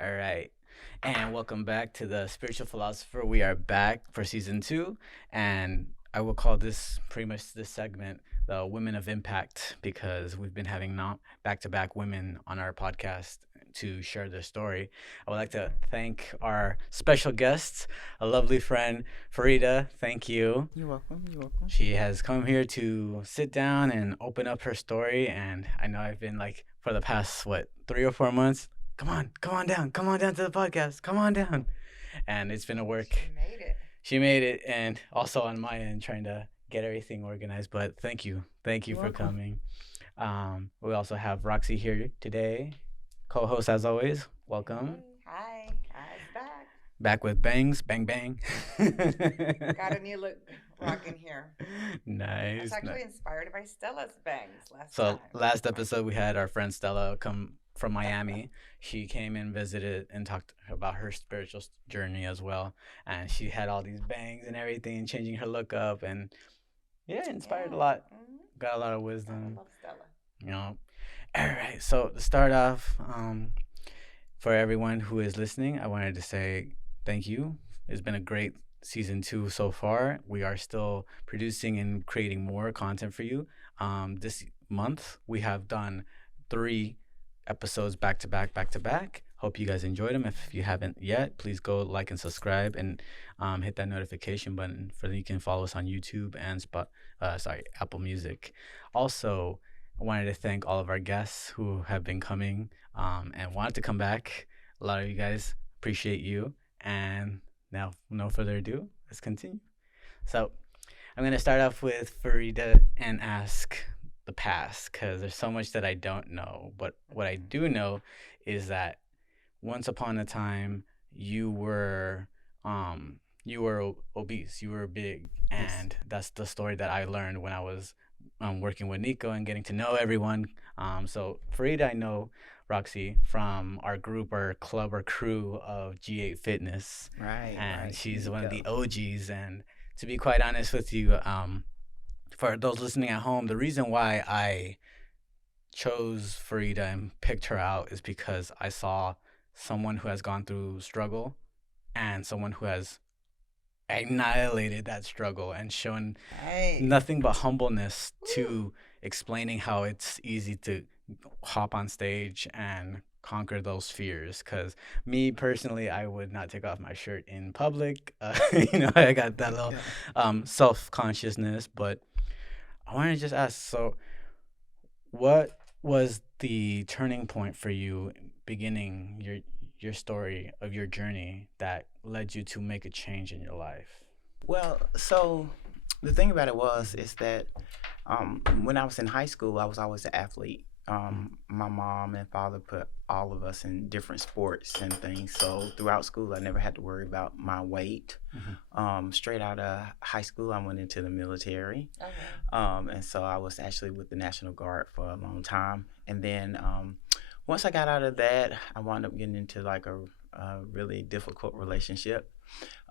All right. And welcome back to the Spiritual Philosopher. We are back for season two. And I will call this pretty much this segment the Women of Impact because we've been having not back to back women on our podcast to share their story. I would like to Mhm. thank our special guests, a lovely friend, Fareeda. Thank you. You're welcome. You're welcome. She has come here to sit down and open up her story. And I know I've been like, for the past, what, 3 or 4 months? Come on down to the podcast. Come on down. And it's been a work. She made it. She made it. And also on my end, trying to get everything organized. But thank you. Thank you You're for welcome. coming. We also have Roxy here today, co host as always. Welcome. Hey, hi. I's back. Back with bangs, bang, bang. Got a new look rocking here. I was Nice. actually inspired by Stella's bangs last So time. last episode we had our friend Stella come from Miami. She came and visited and talked about her spiritual journey as well, and she had all these bangs and everything, changing her look up, and yeah, inspired a Yeah. lot. hmm Got a lot of Gotta wisdom, love Stella. you know. All right, so to start off, for everyone who is listening, I wanted to say thank you. It's been a great season two so far. We are still producing and creating more content for you. This month, we have done 3 episodes back to back, back to back. Hope you guys enjoyed them. If you haven't yet, please go like and subscribe and hit that notification button for you can follow us on YouTube and Apple Music. Also, I wanted to thank all of our guests who have been coming and wanted to come back. A lot of you guys appreciate you. And now, no further ado, let's continue. So, I'm going to start off with Farida and ask the past because there's so much that I don't know. But what I hmm do know is that once upon a time, you were. You were obese, you were big, Yes. and that's the story that I learned when I was working with Nico and getting to know everyone. So Farida, I know Roxy from our group or club or crew of G8 Fitness, Right, and right. she's one of the Nico. OGs. And to be quite honest with you, for those listening at home, the reason why I chose Farida and picked her out is because I saw someone who has gone through struggle and someone who has annihilated that struggle and shown Hey. nothing but humbleness Woo. to explaining how it's easy to hop on stage and conquer those fears. Because me personally, I would not take off my shirt in public. I got that little Yeah. self consciousness. But I want to just ask, so what was the turning point for you beginning your story of your journey that led you to make a change in your life? Well, so the thing about it is that when I was in high school, I was always an athlete. My mom and father put all of us in different sports and things. So throughout school, I never had to worry about my weight. Mhm. Straight out of high school, I went into the military. Okay. And so I was actually with the National Guard for a long time. And then once I got out of that, I wound up getting into like a really difficult relationship,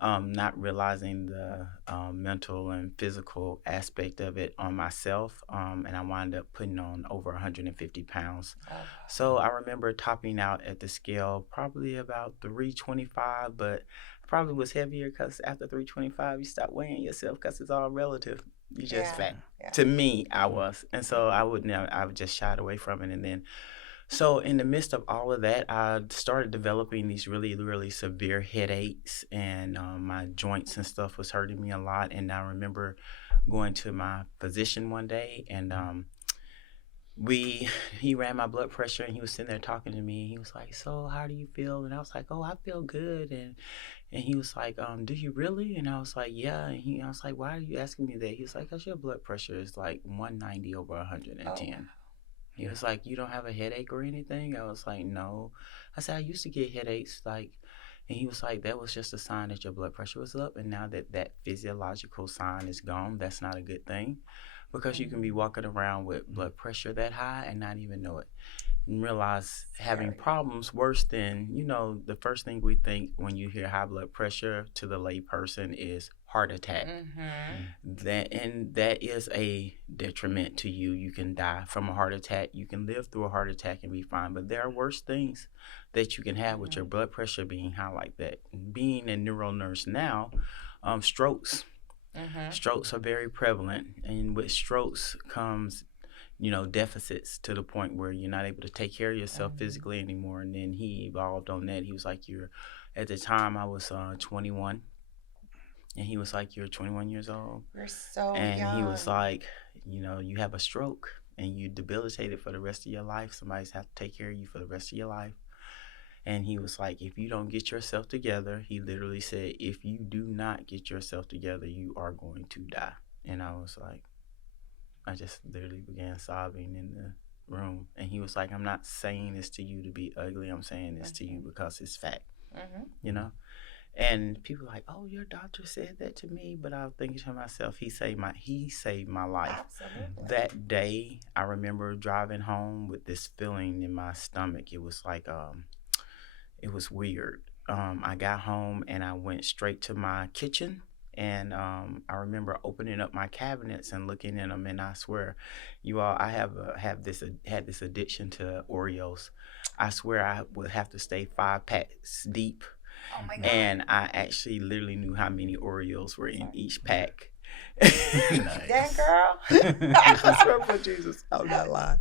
not realizing the mental and physical aspect of it on myself. And I wound up putting on over 150 pounds. Oh, So I remember topping out at the scale probably about 325, but I probably was heavier because after 325, you stop weighing yourself because it's all relative. You just yeah, fat. yeah. To me, I was. And so I would just shied away from it. And then so, in the midst of all of that, I started developing these really, really severe headaches, and my joints and stuff was hurting me a lot. And I remember going to my physician one day, and we he ran my blood pressure, and he was sitting there talking to me. He was like, "So, how do you feel?" And I was like, "Oh, I feel good." And he was like, "Do you really?" And I was like, "Yeah." I was like, "Why are you asking me that?" He was like, "Cause your blood pressure is like 190 over Oh, 110." He Yeah. was like, "You don't have a headache or anything?" I was like, "No." I said, "I used to get headaches, like," and he was like, "That was just a sign that your blood pressure was up. And now that that physiological sign is gone, that's not a good thing because you can be mm, walking around with blood pressure that high and not even know it and realize having scary. problems worse than, the first thing we think when you hear high blood pressure to the lay person is heart attack. Mm-hmm. That is a detriment to you. You can die from a heart attack. You can live through a heart attack and be fine. But there are worse things that you can have with your blood pressure being high like that. Being a neuro nurse now, strokes. Mm-hmm. Strokes are very prevalent, and with strokes comes, deficits to the point where you're not able to take care of yourself physically anymore. And then he evolved on that. He was like, at the time I was 21, and he was like, you're 21 years old. You're so And young. he was like, you have a stroke and you debilitated for the rest of your life. Somebody's have to take care of you for the rest of your life. And he was like, if you don't get yourself together, he literally said, if you do not get yourself together, you are going to die. And I was like, I just literally began sobbing in the room. And he was like, I'm not saying this to you to be ugly. I'm saying this to you because it's fact, And people are like, oh, your doctor said that to me. But I was thinking to myself, he saved my life. Absolutely. That day, I remember driving home with this feeling in my stomach. It was like, it was weird. I got home and I went straight to my kitchen. And I remember opening up my cabinets and looking in them, and I swear, you all, I had this addiction to Oreos. I swear I would have to stay 5 packs deep. Oh my God. And I actually literally knew how many Oreos were in each pack. Damn, girl. I swear for Jesus, I'm not lying.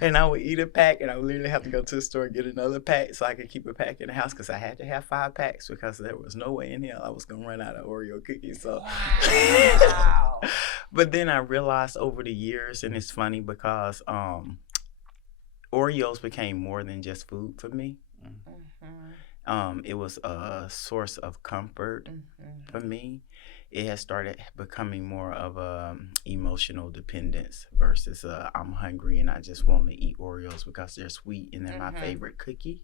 And I would eat a pack, and I would literally have to go to the store and get another pack so I could keep a pack in the house, because I had to have 5 packs because there was no way in hell I was gonna run out of Oreo cookies. So, Wow. but then I realized over the years, and it's funny because Oreos became more than just food for me. It was a source of comfort for me. It has started becoming more of a emotional dependence versus I'm hungry and I just want to eat Oreos because they're sweet and they're my favorite cookie.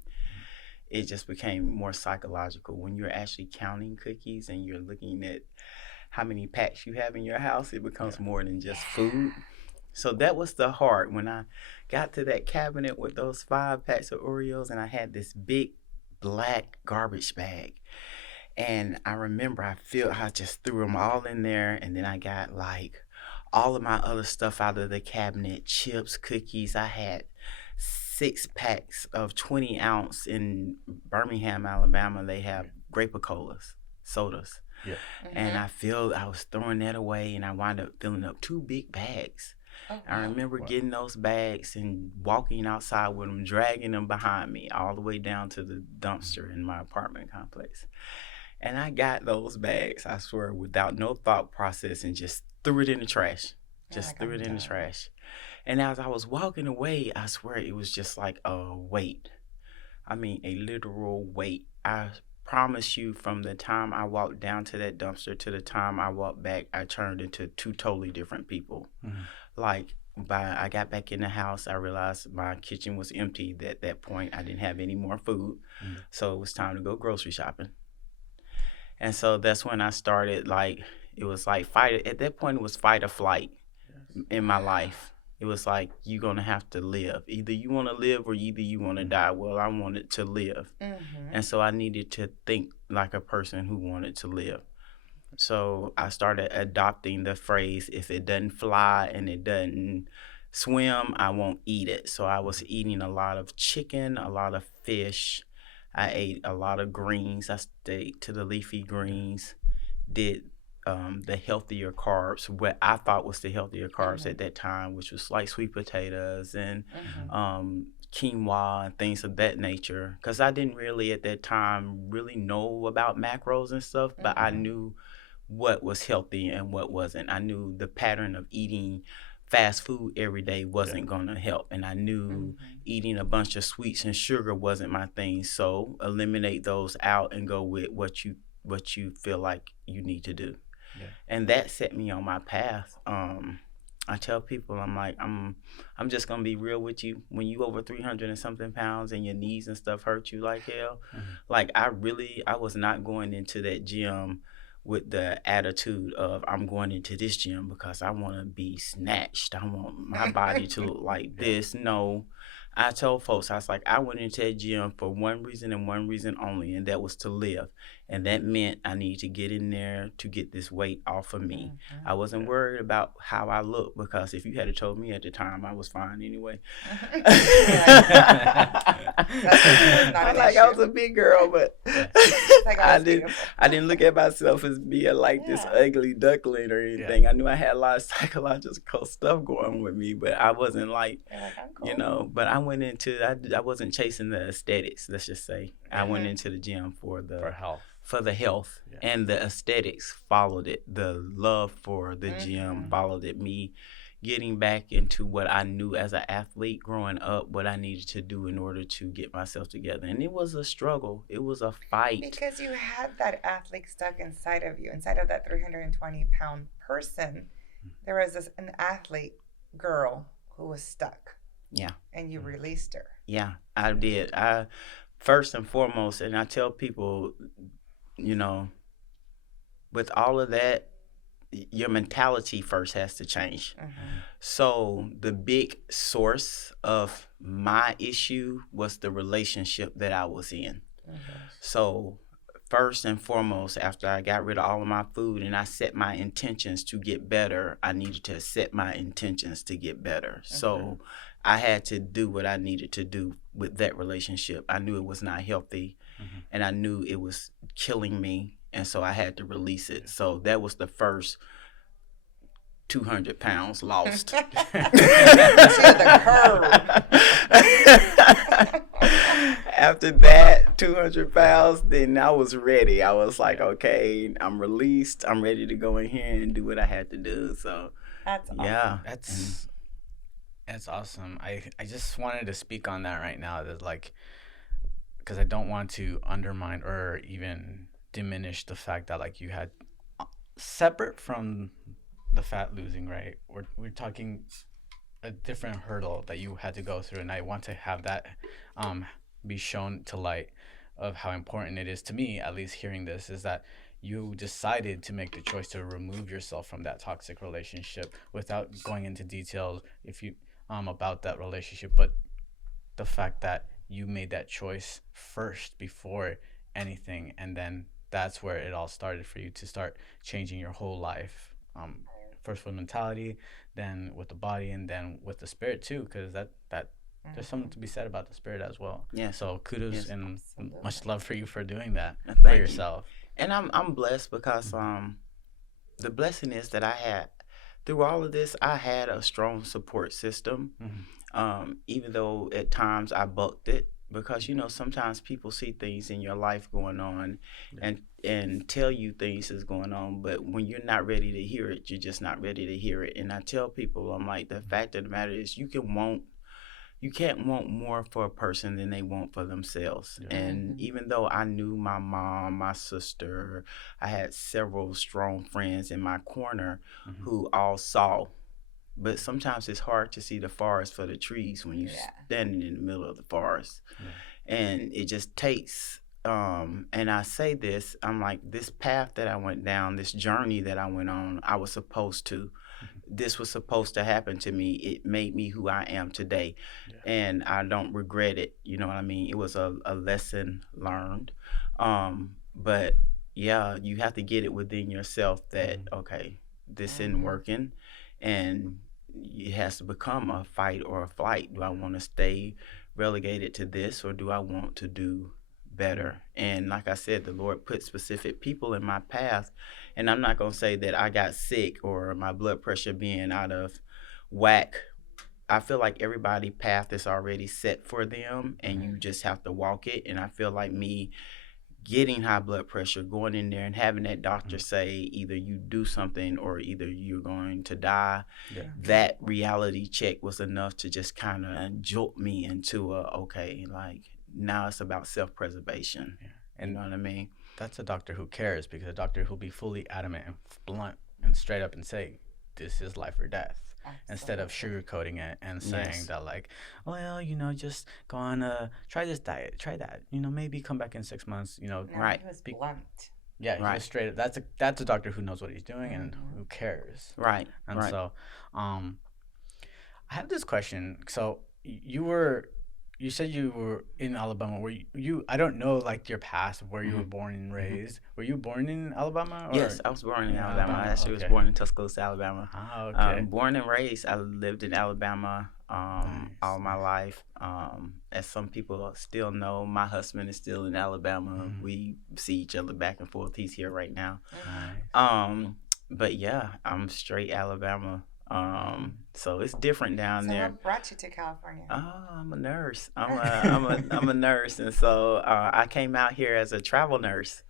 It just became more psychological. When you're actually counting cookies and you're looking at how many packs you have in your house, it becomes more than just food. So that was the heart. When I got to that cabinet with those 5 packs of Oreos, and I had this big black garbage bag. And I remember I just threw them all in there, and then I got like all of my other stuff out of the cabinet, chips, cookies. I had 6 packs of 20 ounce in Birmingham, Alabama. They have grape-colas, sodas. Yeah. And I was throwing that away, and I wound up filling up 2 big bags. Oh, I remember getting those bags and walking outside with them, dragging them behind me all the way down to the dumpster in my apartment complex. And I got those bags, I swear, without no thought process, and just threw it in the trash. Threw it in the trash. And as I was walking away, I swear it was just like a weight. I mean, a literal weight. I promise you, from the time I walked down to that dumpster to the time I walked back, I turned into 2 totally different people. Like, I got back in the house, I realized my kitchen was empty. At that point, I didn't have any more food. So it was time to go grocery shopping. And so that's when I started, like, it was like at that point, it was fight or flight in my life. It was like, you're going to have to live. Either you want to live or either you want to die. Well, I wanted to live. And so I needed to think like a person who wanted to live. So I started adopting the phrase, if it doesn't fly and it doesn't swim, I won't eat it. So I was eating a lot of chicken, a lot of fish. I ate a lot of greens. I stayed to the leafy greens, did the healthier carbs, what I thought was the healthier carbs at that time, which was like sweet potatoes and quinoa and things of that nature. Because I didn't really at that time really know about macros and stuff, but I knew what was healthy and what wasn't. I knew the pattern of eating fast food every day wasn't going to help. And I knew eating a bunch of sweets and sugar wasn't my thing. So eliminate those out and go with what you feel like you need to do. Yeah. And that set me on my path. I tell people, I'm like, I'm just going to be real with you. When you over 300 and something pounds and your knees and stuff hurt you like hell, like I was not going into that gym with the attitude of I'm going into this gym because I want to be snatched. I want my body to look like this. No, I told folks, I was like, I went into that gym for one reason and one reason only, and that was to live. And that meant I need to get in there to get this weight off of me. I wasn't worried about how I looked, because if you had told me at the time, I was fine anyway. I'm like, I was a big girl, but Like I didn't look at myself as being like this ugly duckling or anything. I knew I had a lot of psychological stuff going with me, but I wasn't like, I'm cool. you know, but I went into, I wasn't chasing the aesthetics, let's just say. I went into the gym for health. For the health, and the aesthetics followed it. The love for the gym followed it. Me getting back into what I knew as an athlete growing up, what I needed to do in order to get myself together. And it was a struggle. It was a fight. Because you had that athlete stuck inside of you, inside of that 320-pound person. There was an athlete girl who was stuck. Yeah. And you released her. Yeah, I did. First and foremost, and I tell people, you know, with all of that, your mentality first has to change. So the big source of my issue was the relationship that I was in. So first and foremost, after I got rid of all of my food and I set my intentions to get better, I needed to set my intentions to get better. So I had to do what I needed to do with that relationship. I knew it was not healthy, and I knew it was killing me, and so I had to release it. So that was the first 200 pounds lost. To the curve. After that 200 pounds, then I was ready. I was like, okay, I'm released. I'm ready to go in here and do what I had to do. So that's awesome. Yeah. That's awesome. I just wanted to speak on that right now. That, like, because I don't want to undermine or even diminish the fact that, like, you had, separate from the fat losing, right? We're talking a different hurdle that you had to go through, and I want to have that be shown to light of how important it is to me, at least hearing this, is that you decided to make the choice to remove yourself from that toxic relationship without going into details if you about that relationship, but the fact that you made that choice first before anything, and then that's where it all started for you to start changing your whole life, first with mentality, then with the body, and then with the spirit too, because that there's something to be said about the spirit as well. Yeah. So kudos and Absolutely. much love for you for doing that Thank for you. yourself. And I'm blessed because the blessing is that I had, through all of this, I had a strong support system. Even though at times I bucked it, because, you know, sometimes people see things in your life going on and tell you things is going on, but when you're not ready to hear it, you're just not ready to hear it. And I tell people, I'm like, the fact of the matter is you can't want more for a person than they want for themselves. And even though I knew my mom, my sister, I had several strong friends in my corner who all saw. But sometimes it's hard to see the forest for the trees when you're standing in the middle of the forest. And it just takes, and I say this, I'm like, this path that I went down, this journey that I went on, I was supposed to. This was supposed to happen to me. It made me who I am today. And I don't regret it. You know what I mean? It was a lesson learned. But yeah, you have to get it within yourself that, okay, this isn't working. And it has to become a fight or a flight. Do I want to stay relegated to this, or do I want to do better? And like I said, the Lord put specific people in my path. And I'm not going to say that I got sick or my blood pressure being out of whack. I feel like everybody's path is already set for them, and you just have to walk it. And I feel like me getting high blood pressure, going in there and having that doctor say either you do something or either you're going to die, that reality check was enough to just kind of jolt me into okay, like, now it's about self-preservation. And you know what I mean? That's a doctor who cares, because a doctor who'll be fully adamant and blunt and straight up and say, this is life or death. Instead of sugarcoating it and saying that, like, well, you know, just go on, try this diet, try that, you know, maybe come back in 6 months, you know. No, he was blunt. Yeah, he was straight up. That's a doctor who knows what he's doing and who cares. Right. And so, I have this question. So you were you said you were in Alabama. Were you? I don't know like your past of where you were Hmm. born and Hmm. raised. Were you born in Alabama or Yes, I was born in in Alabama. I Alabama? actually was Okay. born in Tuscaloosa, Alabama. Ah, okay. Born and raised, I lived in Alabama Nice, all my nice. life. As some people still know, my husband is still in Alabama. Mhm. We see each other back and forth. He's here right now. Mm-hmm. Nice. Um, but yeah, I'm straight Alabama. So it's different down So there. what brought you to California? Oh, I'm a nurse. I'm a nurse, and so I came out here as a travel nurse.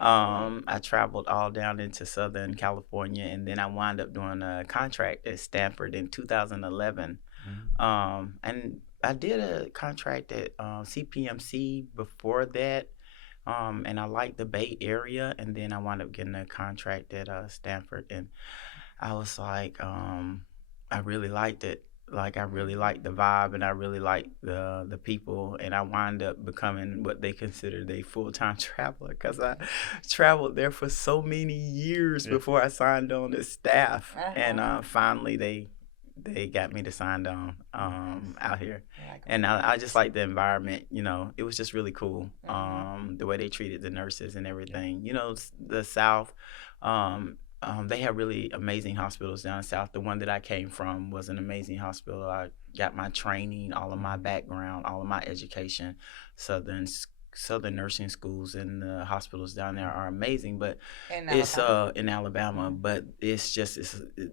Mhm. I traveled all down into Southern California, and then I wound up doing a contract at Stanford in 2011. Mhm. And I did a contract at CPMC before that, and I liked the Bay Area, and then I wound up getting a contract at Stanford, and I was like, I really liked it. Like I really liked the vibe, and I really liked the people, and I wound up becoming what they considered a full time traveler because I traveled there for so many years Yeah. before I signed on as staff, and Uh-huh. Finally they got me to sign on out here, Like, and I just like the environment. You know, it was just really cool. mm-hmm. The way they treated the nurses and everything. You know, the South. Um, they have really amazing hospitals down south. The one that I came from was an amazing hospital. I got my training, all of my background, all of my education. Southern Southern nursing schools and the hospitals down there are amazing, but In it's Alabama. in Alabama. Mm-hmm. But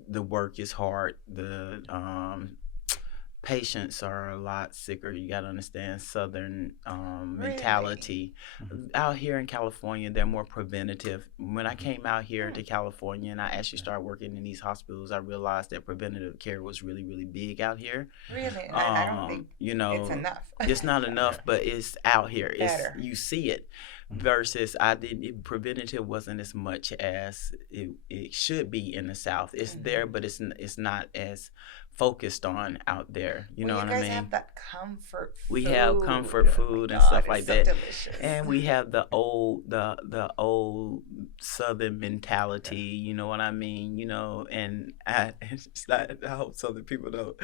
the work is hard. The patients are a lot sicker. You got to understand Southern Really? mentality. Mhm. Out here in California, they're more preventative. When I Mhm. came out here Hmm. to California and I actually Yeah. started working in these hospitals, I realized that preventative care was really, really big out here. Mhm. Really? And I don't think You it's know, enough. it's not enough, Yeah. but it's out here. It's Better. you see it. Mhm. Versus, I didn't. Preventative wasn't as much as it should be in the South. It's there, Mm-hmm. but it's not as focused on out there. You Well, know you what I guys have mean? that comfort We have food. comfort Yeah. Oh my food and God, stuff it's like so that, delicious. and we have the old Southern mentality. Yeah. You know what I mean? You know, and it's not, I hope Southern people don't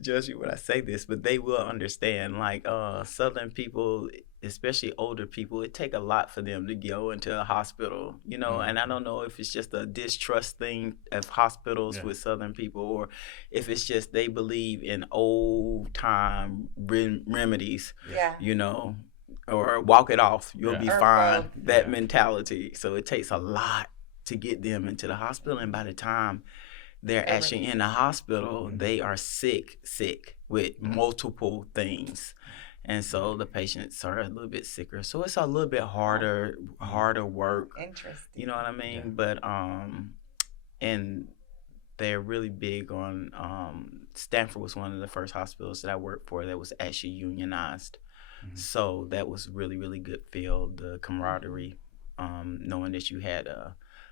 judge me when I say this, but they will understand. Like Southern people, especially older people, it take a lot for them to go into a hospital. You know, Mhm. and I don't know if it's just a distrust thing of hospitals Yeah. with Southern people, or if it's just they believe in old time remedies, Yeah. you know, or walk it off, you'll Yeah. be Or both. fine. That Yeah. mentality. So it takes a lot to get them into the hospital, and by the time they're They're actually really in the sick. hospital, Mhm. they are sick with multiple things. And so the patients are a little bit sicker. So it's a little bit harder work. You Interesting. know what I Yeah. mean? But and they're really big on Stanford was one of the first hospitals that I worked for that was actually unionized. Mhm. So that was really, really good feel, the Mm-hmm. camaraderie, knowing that you had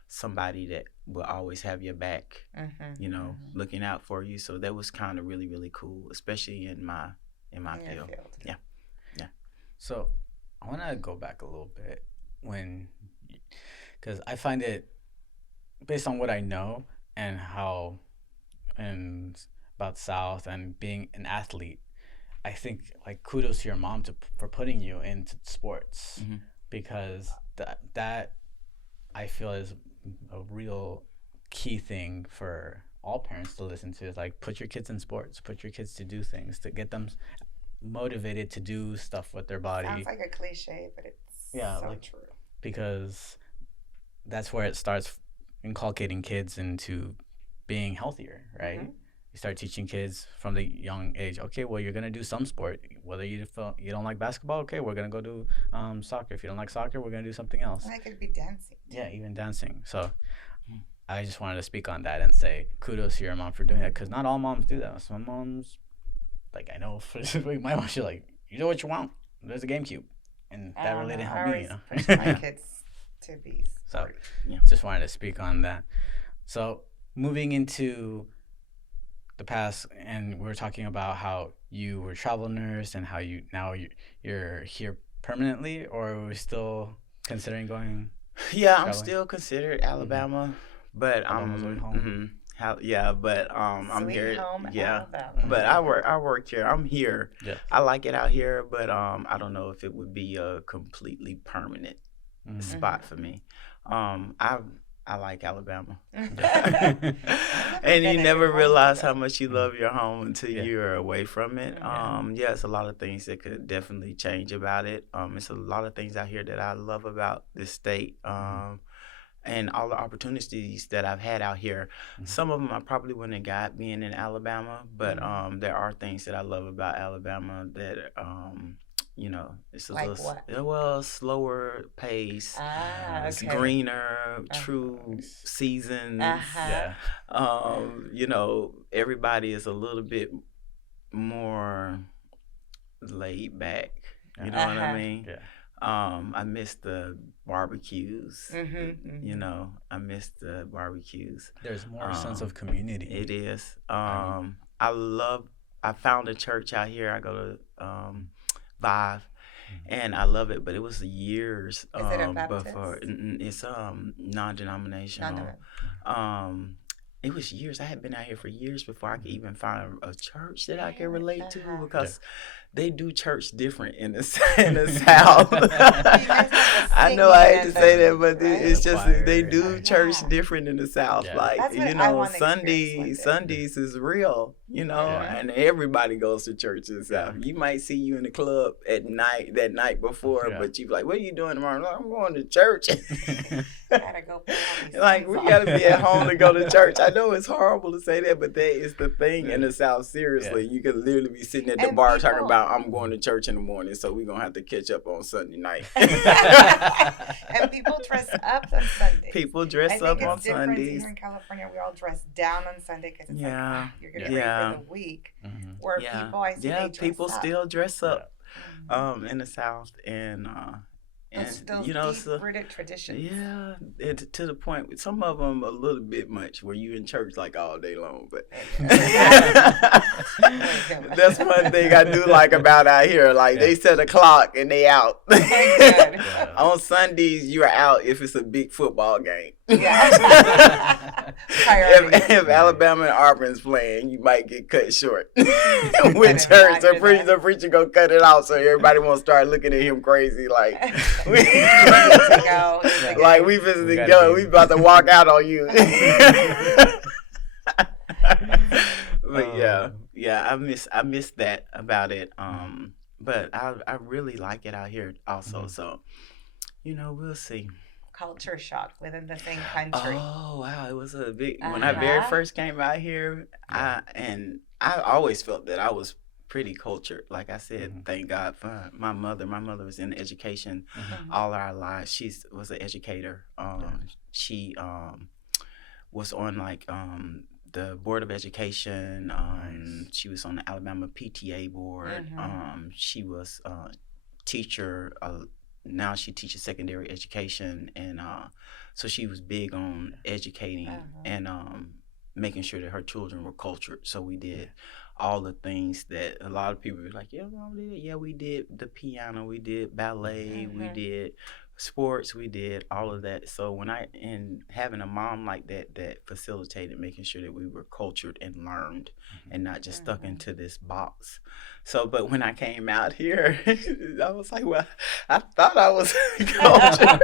somebody that will always have your back, Mm-hmm. you know, Mm-hmm. looking out for you. So that was kind of really, really cool, especially in my In your field. field. Yeah, yeah. So I want to go back a little bit when, because I find it based on what I know and how and about South and being an athlete. I think like kudos to your mom for putting you into sports Hmm. because that I feel is a real key thing for all parents to listen to is like put your kids in sports, put your kids to do things to get them motivated to do stuff with their Sounds body. like a cliche, but it's Yeah, so like true. because that's where it starts inculcating kids into being healthier, right? Mm-hmm. You start teaching kids from the young age. Okay, well, you're gonna do some sport. Whether you don't like basketball, okay, we're gonna go do soccer. If you don't like soccer, we're gonna do something else. And it could be dancing too. Yeah, even dancing. So I just wanted to speak on that and say kudos to your mom for doing that because not all moms do that. Some moms, like I know, my mom, she's like, you do what you want. There's a GameCube, and I that don't really know. didn't I help me, always you push know. my kids to be So sporty. Yeah. just wanted to speak on that. So moving into the past, and we were talking about how you were a travel nurse and how you're here permanently, or are we still considering going Yeah, I'm traveling? still considered Mm-hmm. Alabama, but Alabama's always I'm home. Yeah, but I'm Sweet here. home Yeah, Alabama. but I work here. I'm here. Yes. I like it out here, but I don't know if it would be a completely permanent Mm. spot for me. I like Alabama. Yeah. I've never And you been. It'd be never wanting to realize how go. much you love your home until Yeah. you're away from it. Yeah. Yeah, it's a lot of things that could definitely change about it. It's a lot of things out here that I love about this state. And all the opportunities that I've had out here. Mhm. Some of them I probably wouldn't have got being in Alabama, but there are things that I love about Alabama that it's a Like little what? well slower pace. It's Okay. greener, true Nice. seasons. Uh-huh. Yeah. Everybody is a little bit more laid back. You know what I Uh-huh. mean? Yeah. I miss the barbecues. Mm-hmm. I miss the barbecues. There's more sense Um, of community. It is. I mean, I found a church out here. I go to Vive, Mhm. and I love it. But it was years Is it a Baptist? before. It's non-denominational. Non-denominational. It was years. I had been out here for years before I could even find a church that I could relate to Uh-huh. because they do church different in the in the South. You guys have the I know I hate to singing say and that, but right? it's just Choir they and do everything. church Yeah. different in the South. Yeah. Like That's what I want to experience one Sundays, day. Sundays is real. Yeah. And everybody goes to church in the South. You might see you in the club at night that night before, Yeah. but you be like, "What are you doing tomorrow?" I'm going to church. Gotta go put all these Like things we on. gotta be at home to go to church. I know it's horrible to say that, but that is the thing in the South. Seriously, you could literally be sitting at the And bar talking people- about I'm going to church in the morning, so we're gonna have to catch up on Sunday night. And people dress up on Sunday. People I dress think up it's on different Sundays. here in California. We all dress down on Sunday because it's Yeah. you're getting Yeah. ready for the week. Mhm. Where Yeah, people, I see they dress people up. still dress up Mhm. in the South, and Those deep-rooted traditions. yeah, and to the point, some of them a little bit much, where you in church like all day long. But that's one thing I do like about out here. Like they set a clock and they out. Yeah. On Sundays, you're out if it's a big football game. Yeah. Priorities. if Alabama and Auburn's playing, you might get cut short. With Can church, the imagine the preacher gonna cut it off, so everybody won't start looking at him crazy like, You need to go. You need to go. like we visiting We gotta go, be- we about to walk out on you. But yeah, I miss that about it. But I really like it out here also. Mhm. So, we'll see. Culture shock within the same country. Oh wow, it was a big when I very first came out here. I always felt that I was pretty cultured. Like I said, Mhm. thank God for my mother. My mother was in education Mhm. all our lives. She was an educator. She was on the board of education. Nice. She was on the Alabama PTA board. She was a teacher. Now she teaches secondary education, and so she was big on educating and making sure that her children were cultured. So we did all the things that a lot of people were like, "Yeah, Mom did it." Yeah, we did the piano, we did ballet, we did sports, we did all of that. So and having a mom like that facilitated making sure that we were cultured and learned and not just stuck into this box. So, but when I came out here, I was like, well, I thought I was cultured.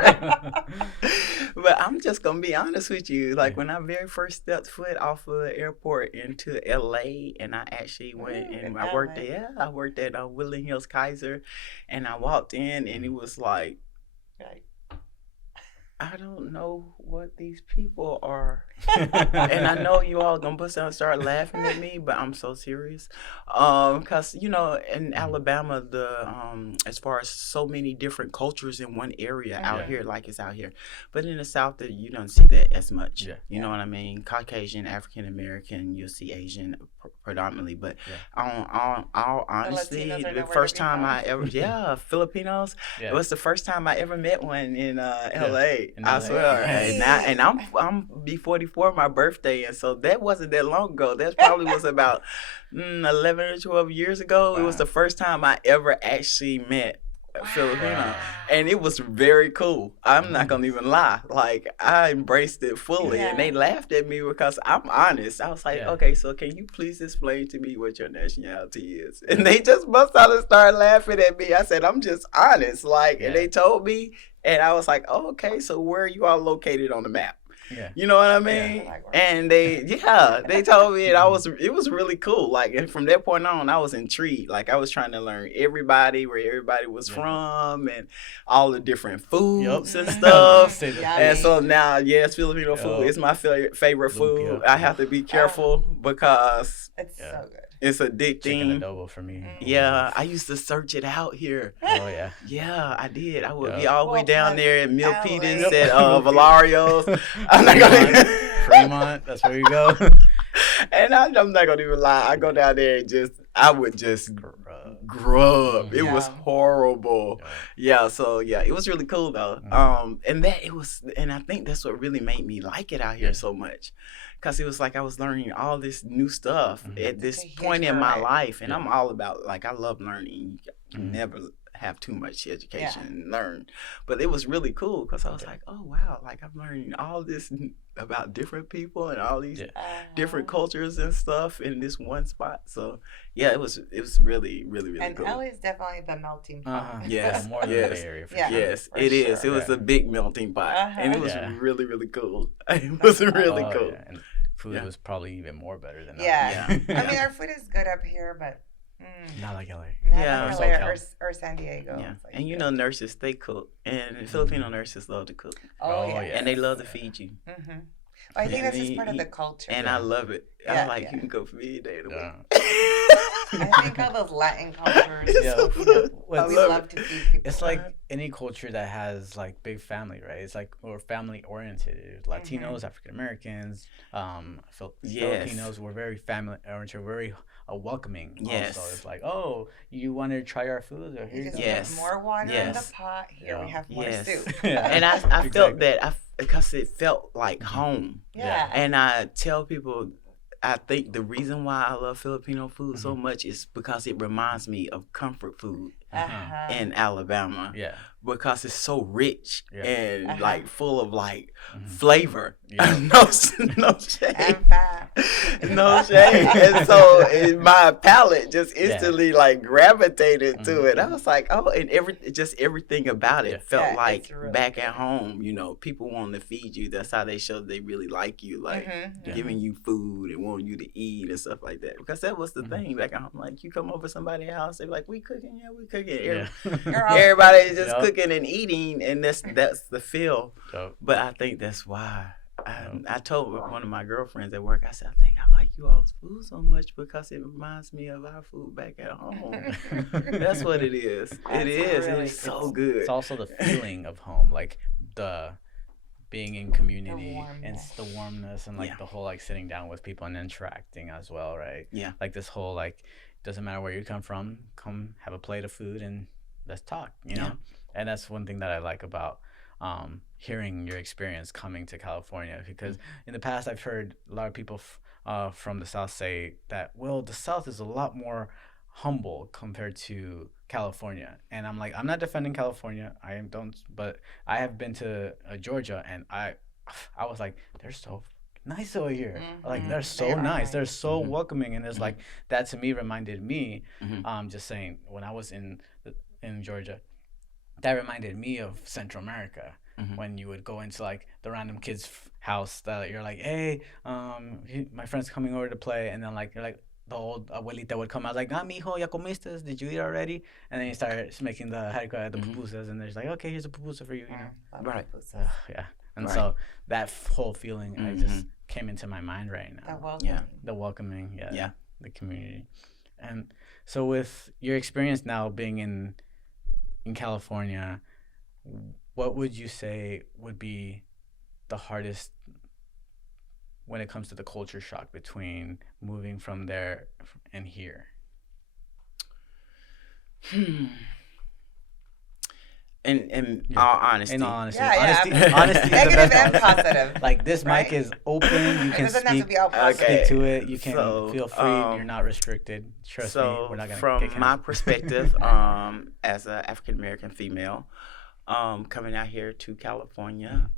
But I'm just going to be honest with you. Like when I very first stepped foot off of the airport into LA, and I actually went and I worked there. Yeah, I worked at Woodland Hills Kaiser, and I walked in and it was like, Right. I don't know what these people are. And I know you all gonna start laughing at me, but I'm so serious. Cause in Alabama, as far as so many different cultures in one area out here, like it's out here. But in the South, you don't see that as much. Yeah. You know what I mean? Caucasian, African American, you'll see Asian predominantly. But all honesty, Latinos are the nowhere first to be time I found. ever, Filipinos. Yeah. It was the first time I ever met one in LA. In I LA. swear. And I'm be 44 my birthday, and so that wasn't that long ago. That probably was about 11 or 12 years ago. It was the first time I ever actually met Filipino, Wow. and it was very cool. I'm not gonna Nice. even lie. Like I embraced it fully, and they Yeah. laughed at me because I'm honest. I was like, Yeah. okay, so can you please explain to me what your nationality is? And they just bust out and started laughing at me. I said, I'm just honest. Like, and Yeah. they told me, and I was like, oh, okay, so where are you all located on the map? Yeah. You know what I Yeah. mean? Like, And they told me, and it was really cool. Like, and from that point on, I was intrigued. Like, I was trying to learn everybody, where everybody was Yeah. from, and all the different foods and Mhm. stuff. Say the Yummy. And food. so now, yes, Filipino food Yup. is my favorite food. Lumpia. I have to be careful because It's Yeah. so good. it's Chicken addicting. adobo for me. Yeah, Oof. I used to search it out here. Oh yeah. Yeah, I did. I would be Yeah. all the way Well, down plus there at LA. Milpitas Yep. at Valario's. I'm not Fremont. gonna. Fremont. That's where you go. And I'm not gonna even lie. I go down there and I would just Grub. grub. It was Yeah. horrible. Yeah. Yeah, so yeah, it was really cool though. And I think that's what really made me like it out here Yeah. so much. Cause it was like I was learning all this new stuff Mhm. at this It's a huge point in my variety. life. And Yeah. I'm all about, like, I love learning. You Mhm. never have too much education Yeah. and learn. But it was really cool because I was Yeah. like, oh wow, like I'm learning all this about different people and all these Yeah. different Uh-huh. cultures and stuff in this one spot. So yeah, it was really, really, really And cool. LA is definitely the melting pot. Yes, More than yes, the Bay Area for Yeah. sure. yes, for it is. sure. It was Yeah. a big melting pot, and it was Yeah. really, really cool. It was really Oh, cool. yeah. And food Yeah. was probably even more better than that. Yeah. Yeah. I mean, Yeah. our food is good up here, but Not like LA. not Yeah. like Or LA SoCal. or San Diego. Yeah, It's like, and you know, nurses, they cook, and Filipino nurses love to cook, Oh, Oh, yeah. yeah. and they love to feed you. Mm-hmm. I think that's just part of the culture. And Yeah. I love it. Yeah, I'm like, yeah. you can go for me any day of the Yeah. week. I think all those Latin cultures, It's Yeah. so you know, fun. Well, I we love love it. to feed people. It's like any culture that has like big family, right? It's like or family oriented. Latinos, African Americans, Yes. Filipinos were very family oriented, very welcoming. Yes. Also, it's like, oh, you want to try our food? Or You here you just go. Yes. put more water in the Yes. pot. Here we Yeah. have more Yes. soup. Yeah. And I felt Exactly. that because it felt like home. Yeah. And I tell people, I think the reason why I love Filipino food so much is because it reminds me of comfort food Uh-huh. in Alabama. Yeah. Because it's so rich Yeah. and Uh-huh. like full of like Mhm. flavor. Yeah. No shade. And fat. No shade. And so my palate just Yeah. instantly like gravitated to it. I Mhm. was like, oh, and everything about it Yeah. felt Yeah, like it's really back good. at home. You know, people wanting to feed you. That's how they show they really like you, like Mhm. giving you food and wanting you to eat and stuff like that. Because that was the Mhm. thing back at home. Like you come over somebody's house, they be like, we cooking, yeah, we cooking. Yeah. You're all- Everybody's just Yup. cooking and eating, and that's the feel. So, But I think that's why Yup. I told one of my girlfriends at work. I said, I think I like you all's food so much because it reminds me of our food back at home. That's what it is. That's It is. really It is so cool. good. it's also the feeling of home, like the being in community and warmness. the warmness and like Yeah. the whole like sitting down with people and interacting as well, right? Yeah. Like this whole like doesn't matter where you come from, come have a plate of food and let's talk, you know? And that's one thing that I like about hearing your experience coming to California, because in the past I've heard a lot of people from the South say that, well, the South is a lot more humble compared to California. And I'm like, I'm not defending California. But I have been to Georgia, and I was like, they're so nice over here. Like Mhm. they're so They are nice. They're nice. so Mhm. welcoming, and it's Mhm. like that to me reminded me, Mhm. just saying when I was in Georgia, that reminded me of Central America. Mhm. When you would go into like the random kid's house that you're like, hey, my friend's coming over to play, and then like you're like the old abuelita would come out like, mijo, ya comiste? Did you eat already? And then you start making the the Mhm. pupusas, and there's like, okay, here's a pupusa for you, you know. Love Right. pupusas. Yeah. And Right. so that whole feeling I just Mhm. came into my mind right now. Welcoming. The welcoming, Yeah. the community. And so with your experience now being in California, what would you say would be the hardest when it comes to the culture shock between moving from there and here? In Yeah. all honesty. In all honesty, Yeah, yeah. honesty is the Negative best and policy. positive. Like this Right? mic is open. You It can doesn't have to speak be all positive. Okay. speak to it. You can So, feel free. You're not restricted. Trust me, So we're not gonna from get my canceled. perspective, as an African American female, coming out here to California,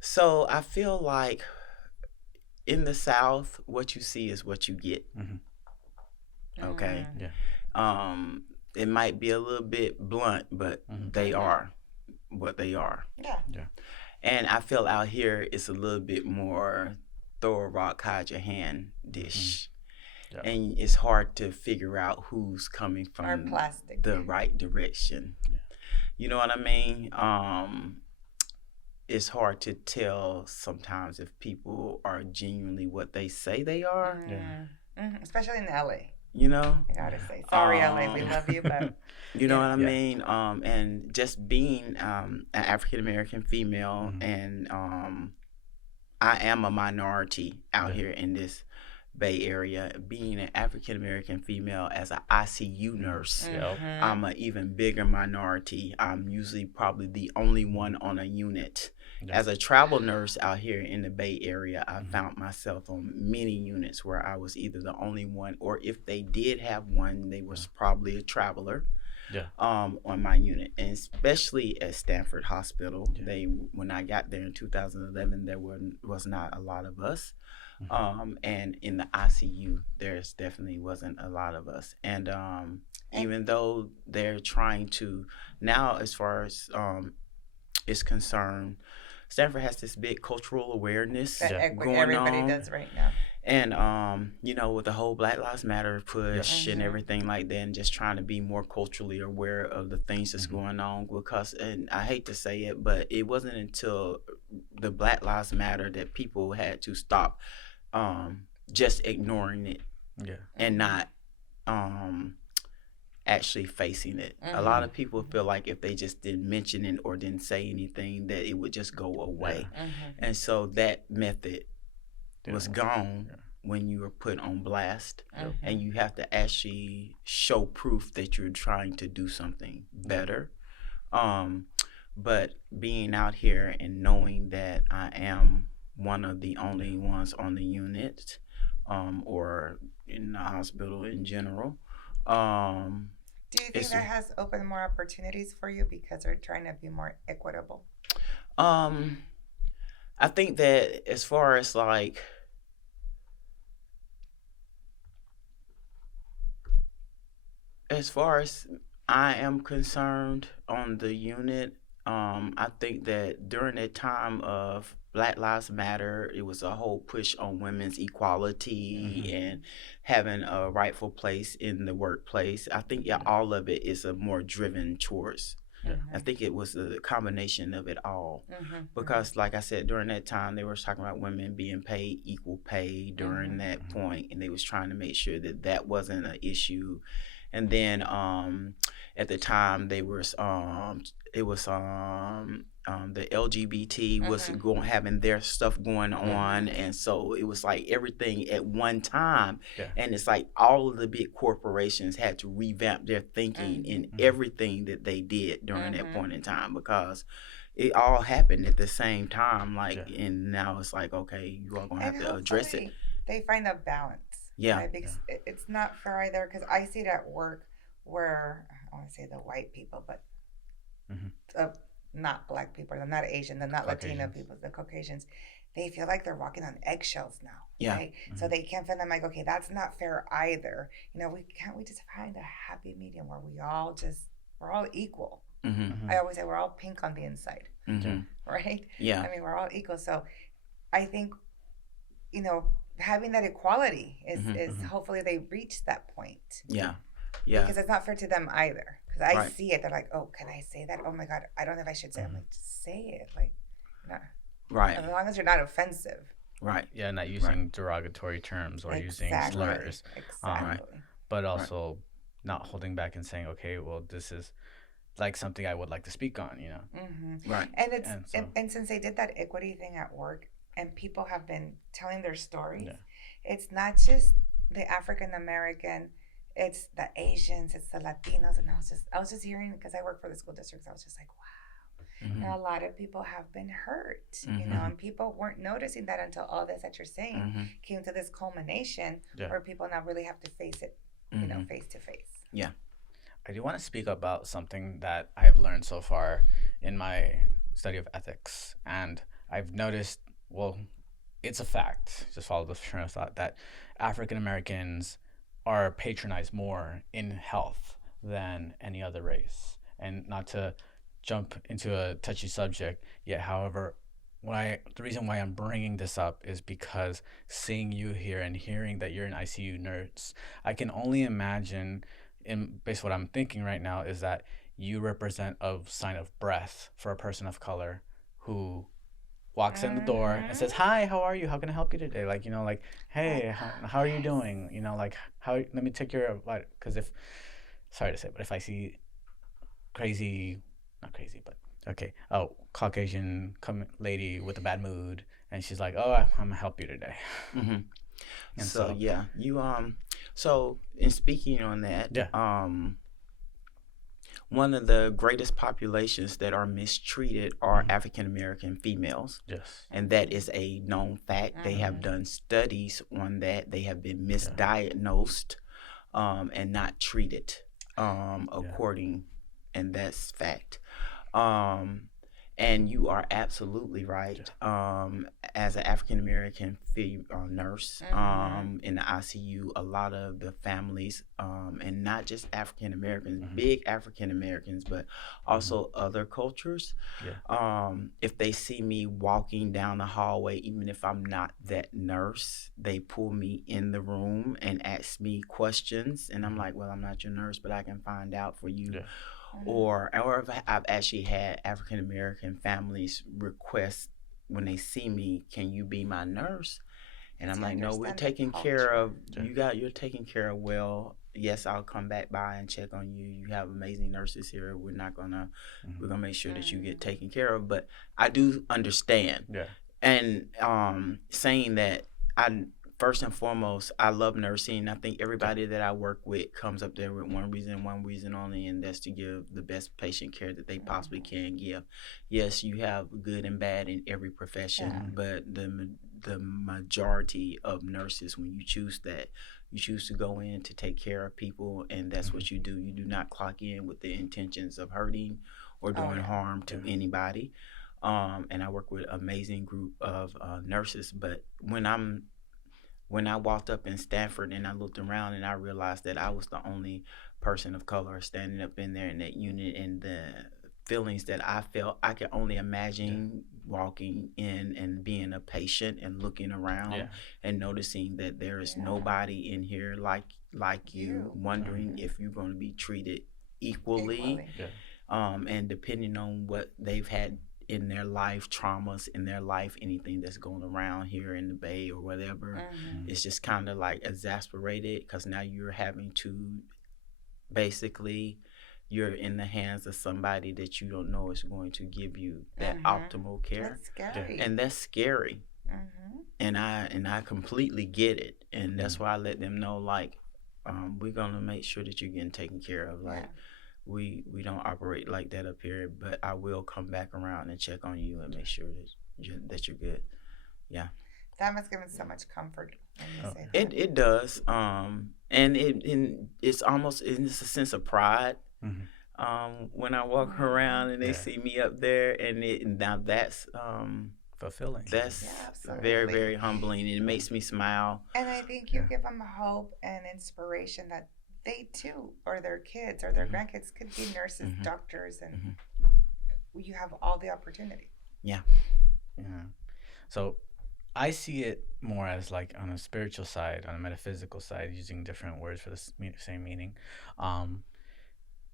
so I feel like in the South, what you see is what you get. Okay. Yeah. It might be a little bit blunt, but they are what they are. Yeah. Yeah. And I feel out here it's a little bit more throw a rock, hide your hand dish. Yeah. And it's hard to figure out who's coming Or from plastic. the right direction. Yeah. You know what I mean? It's hard to tell sometimes if people are genuinely what they say they are. Especially in LA. You know? I gotta say. Sorry, LA, we love you, but You know what I Yeah. mean? And just being an African American female, and I am a minority out here in this Bay Area. Being an African American female as an ICU nurse, I'm an even bigger minority. I'm usually probably the only one on a unit. As a travel nurse out here in the Bay Area, I found myself on many units where I was either the only one, or if they did have one, they was probably a traveler. On my unit, and especially at Stanford Hospital, when I got there in 2011, there was not a lot of us, and in the ICU, there's definitely wasn't a lot of us, and even though they're trying to now, as far as is concerned, Stanford has this big cultural awareness going everybody on. does right now. And, with the whole Black Lives Matter push and everything like that, and just trying to be more culturally aware of the things that's going on, because, and I hate to say it, but it wasn't until the Black Lives Matter that people had to stop just ignoring it and not actually facing it. A lot of people feel like if they just didn't mention it or didn't say anything, that it would just go away. And so that method was gone when you were put on blast, and you have to actually show proof that you're trying to do something better. But being out here and knowing that I am one of the only ones on the unit, or in the hospital in general, do you think that has opened more opportunities for you because they're trying to be more equitable? I think that as far as like, as far as I am concerned on the unit, I think that during that time of Black Lives Matter, it was a whole push on women's equality and having a rightful place in the workplace. I think all of it is a more driven towards. I think it was a combination of it all. Because like I said, during that time, they were talking about women being paid equal pay during that point, and they was trying to make sure that that wasn't an issue. And then at the time, they were it was the LGBT was having their stuff going on, and so it was like everything at one time, and it's like all of the big corporations had to revamp their thinking in everything that they did during that point in time, because it all happened at the same time. Like, and now it's like, okay, you are gonna have to address it. They find a balance. Right? Because it's not fair either. Because I see it at work where I want to say the white people, but not black people, they're not Asian, they're not Latino people, the Caucasians. They feel like they're walking on eggshells now. Right? So they can't find. I'm like, okay, that's not fair either. We just find a happy medium where we're all equal. I always say we're all pink on the inside, right? Yeah. I mean, we're all equal. So I think, having that equality is hopefully they reach that point. Yeah. Because it's not fair to them either. Because I see it, they're like, oh, can I say that? Oh my God, I don't know if I should say it. I'm like, just say it. Like, no. Right. As long as you're not offensive. Right. Yeah, not using derogatory terms or using slurs. Exactly. But also not holding back and saying, okay, well, this is like something I would like to speak on, Right. And since they did that equity thing at work, and people have been telling their stories, it's not just the African American, it's the Asians, it's the Latinos, and I was just hearing because I work for the school districts. I was just like, wow, you know, a lot of people have been hurt, you know, and people weren't noticing that until all this that you're saying came to this culmination where people now really have to face it, you know, face to face. Yeah. I do want to speak about something that I've learned so far in my study of ethics, and I've noticed, well, it's a fact, just follow the train of thought, that African Americans are patronized more in health than any other race. And not to jump into a touchy subject yet, however, the reason why I'm bringing this up is because seeing you here and hearing that you're an ICU nurse, I can only imagine, based on what I'm thinking right now, is that you represent a sign of breath for a person of color who walks in the door and says, "Hi, how are you? How can I help you today?" Like, you know, like, "Hey, how are you doing?" You know, like, let me take care of what, because sorry to say, but if I see not crazy, but okay, Caucasian lady with a bad mood, and she's like, "Oh, I'm gonna help you today." And so yeah, you so in speaking on that, one of the greatest populations that are mistreated are African American females. Yes. And that is a known fact. They have done studies on that. They have been misdiagnosed and not treated according, and that's fact. And you are absolutely right. As an African American nurse in the ICU, a lot of the families, and not just African Americans, big African Americans, but also other cultures, if they see me walking down the hallway, even if I'm not that nurse, they pull me in the room and ask me questions. And I'm like, well, I'm not your nurse, but I can find out for you. Yeah. Or if I've actually had African American families request when they see me, "Can you be my nurse?" And I'm like, "No, we're taking care of you're taken care of well. Yes, I'll come back by and check on you. You have amazing nurses here. We're gonna make sure that you get taken care of." But I do understand. Yeah. And saying that, first and foremost, I love nursing. I think everybody that I work with comes up there with one reason only, and that's to give the best patient care that they possibly can give. Yes, you have good and bad in every profession, but the majority of nurses, when you choose that, you choose to go in to take care of people, and that's what you do. You do not clock in with the intentions of hurting or doing harm to anybody. And I work with an amazing group of nurses, but when I walked up in Stanford and I looked around and I realized that I was the only person of color standing up in there in that unit, and the feelings that I felt, I could only imagine walking in and being a patient and looking around and noticing that there is nobody in here like you, wondering if you're going to be treated equally. And depending on what they've had in their life, traumas in their life, anything that's going around here in the Bay or whatever, it's just kind of like exasperated, because now you're having to basically, you're in the hands of somebody that you don't know is going to give you that optimal care. That's scary. And that's scary. And I completely get it. And that's why I let them know, like, we're going to make sure that you're getting taken care of. Like, we don't operate like that up here, but I will come back around and check on you and make sure that you're good. Yeah. That must give me so much comfort when you say that. It does. And it's almost, it's a sense of pride. When I walk around and they see me up there, and now that's fulfilling. That's very, very humbling, and it makes me smile. And I think you give them hope and inspiration that they too, or their kids or their grandkids, could be nurses, doctors, and you have all the opportunity. Yeah. So I see it more as like on a spiritual side, on a metaphysical side, using different words for the same meaning.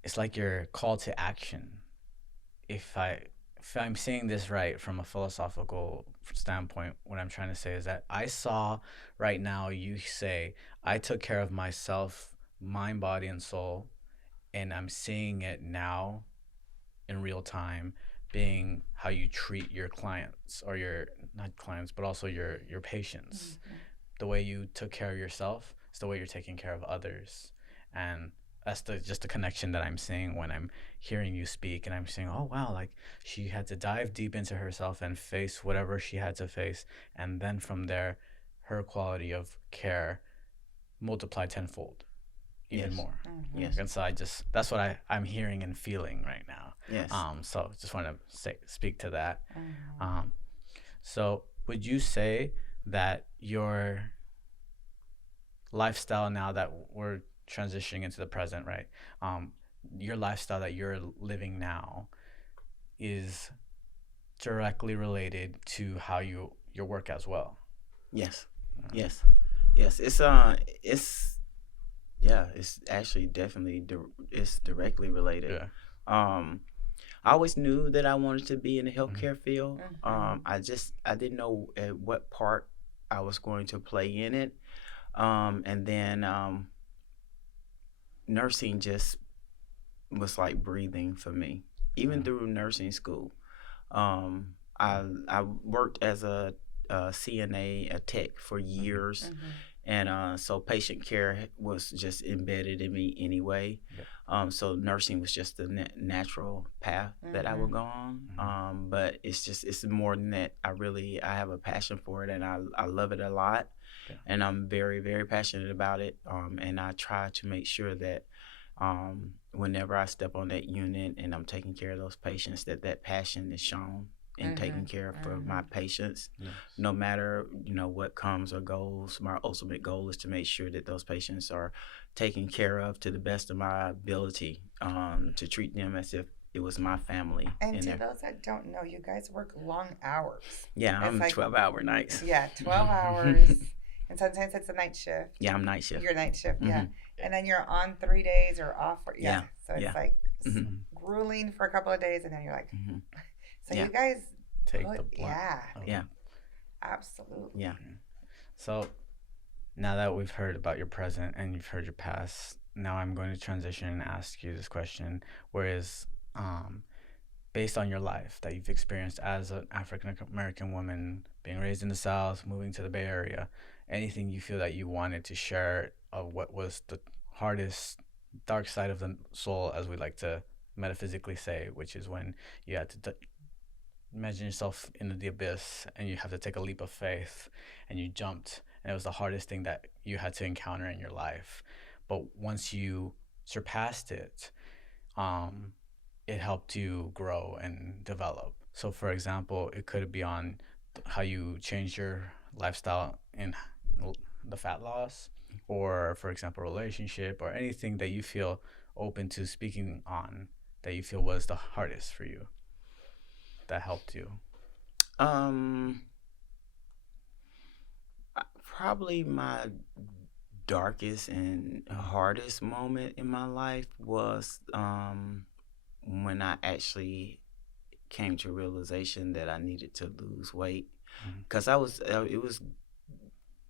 It's like your call to action. If I'm saying this right from a philosophical standpoint, what I'm trying to say is that I saw right now you say, I took care of myself, mind, body, and soul, and I'm seeing it now in real time, being how you treat your clients, or your, not clients, but also your patients. The way you took care of yourself is the way you're taking care of others. And that's just the connection that I'm seeing when I'm hearing you speak, and I'm saying, oh wow, like she had to dive deep into herself and face whatever she had to face, and then from there, her quality of care multiplied tenfold, even Yes. more. Yes. And so that's what I'm hearing and feeling right now. Yes. So just want to speak to that. So would you say that your lifestyle, now that we're transitioning into the present, right? Your lifestyle that you're living now is directly related to how your work as well. Yes. Yes. It's it's actually definitely it's directly related. Yeah. I always knew that I wanted to be in the healthcare field. I didn't know at what part I was going to play in it. And then nursing just was like breathing for me, even through nursing school. I worked as a CNA, a tech for years. And so patient care was just embedded in me anyway. So nursing was just the natural path that I would go on. But it's more than that. I have a passion for it, and I love it a lot. And I'm very, very passionate about it. And I try to make sure that whenever I step on that unit and I'm taking care of those patients, that passion is shown in taking care of for my patients. No matter what comes or goes, my ultimate goal is to make sure that those patients are taken care of to the best of my ability, to treat them as if it was my family. And to those that don't know, you guys work long hours. Yeah, I'm like 12-hour nights. Yeah, 12 hours. And sometimes it's a night shift. Yeah, I'm night shift. You're night shift, yeah. And then you're on 3 days or off. So it's like grueling for a couple of days, and then you're like, so you guys take the blunt. Yeah. Absolutely. Yeah. So now that we've heard about your present and you've heard your past, now I'm going to transition and ask you this question. Whereas, based on your life that you've experienced as an African American woman, being raised in the South, moving to the Bay Area, anything you feel that you wanted to share of what was the hardest dark side of the soul, as we like to metaphysically say, which is when you had to imagine yourself in the abyss and you have to take a leap of faith, and you jumped, and it was the hardest thing that you had to encounter in your life. But once you surpassed it, it helped you grow and develop. So for example, it could be on how you changed your lifestyle in the fat loss, or for example, relationship, or anything that you feel open to speaking on that you feel was the hardest for you, that helped you. Probably my darkest and hardest moment in my life was when I actually came to realization that I needed to lose weight, because it was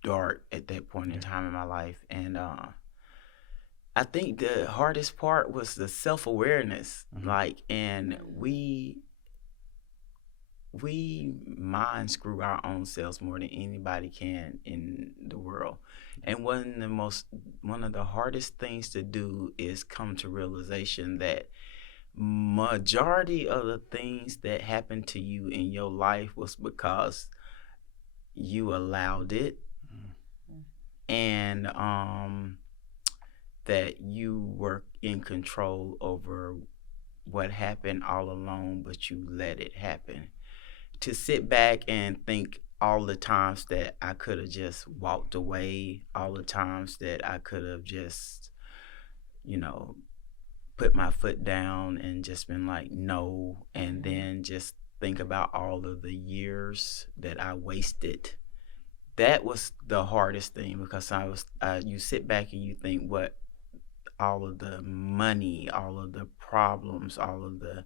dark at that point in time in my life. And I think the hardest part was the self-awareness. And we mind screw our own selves more than anybody can in the world. And one of the hardest things to do is come to realization that majority of the things that happened to you in your life was because you allowed it, and that you were in control over what happened all along, but you let it happen. To sit back and think all the times that I could have just walked away, all the times that I could have just, put my foot down and just been like, no, and then just think about all of the years that I wasted. That was the hardest thing, because you sit back and you think what all of the money, all of the problems, all of the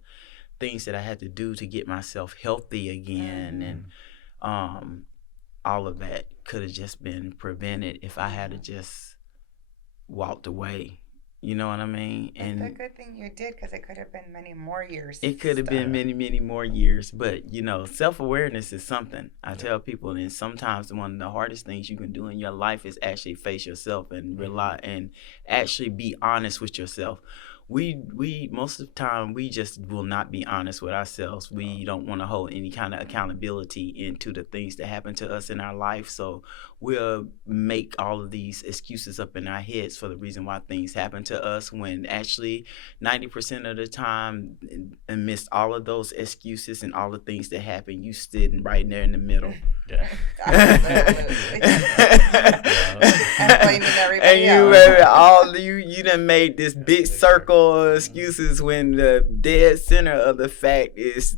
things that I had to do to get myself healthy again, and all of that could have just been prevented if I had just walked away You know what I mean? But And the good thing you did, because it could have been many more years. it could have been many, many more years. But, you know, self-awareness is something. I tell people, and sometimes one of the hardest things you can do in your life is actually face yourself and rely and actually be honest with yourself. We most of the time we just will not be honest with ourselves. We don't want to hold any kind of accountability into the things that happen to us in our life. So we'll make all of these excuses up in our heads for the reason why things happen to us, when actually 90% of the time, amidst all of those excuses and all the things that happen, you stood right there in the middle. Yeah. And blaming everybody And you else. you done made this big circle of excuses when the dead center of the fact is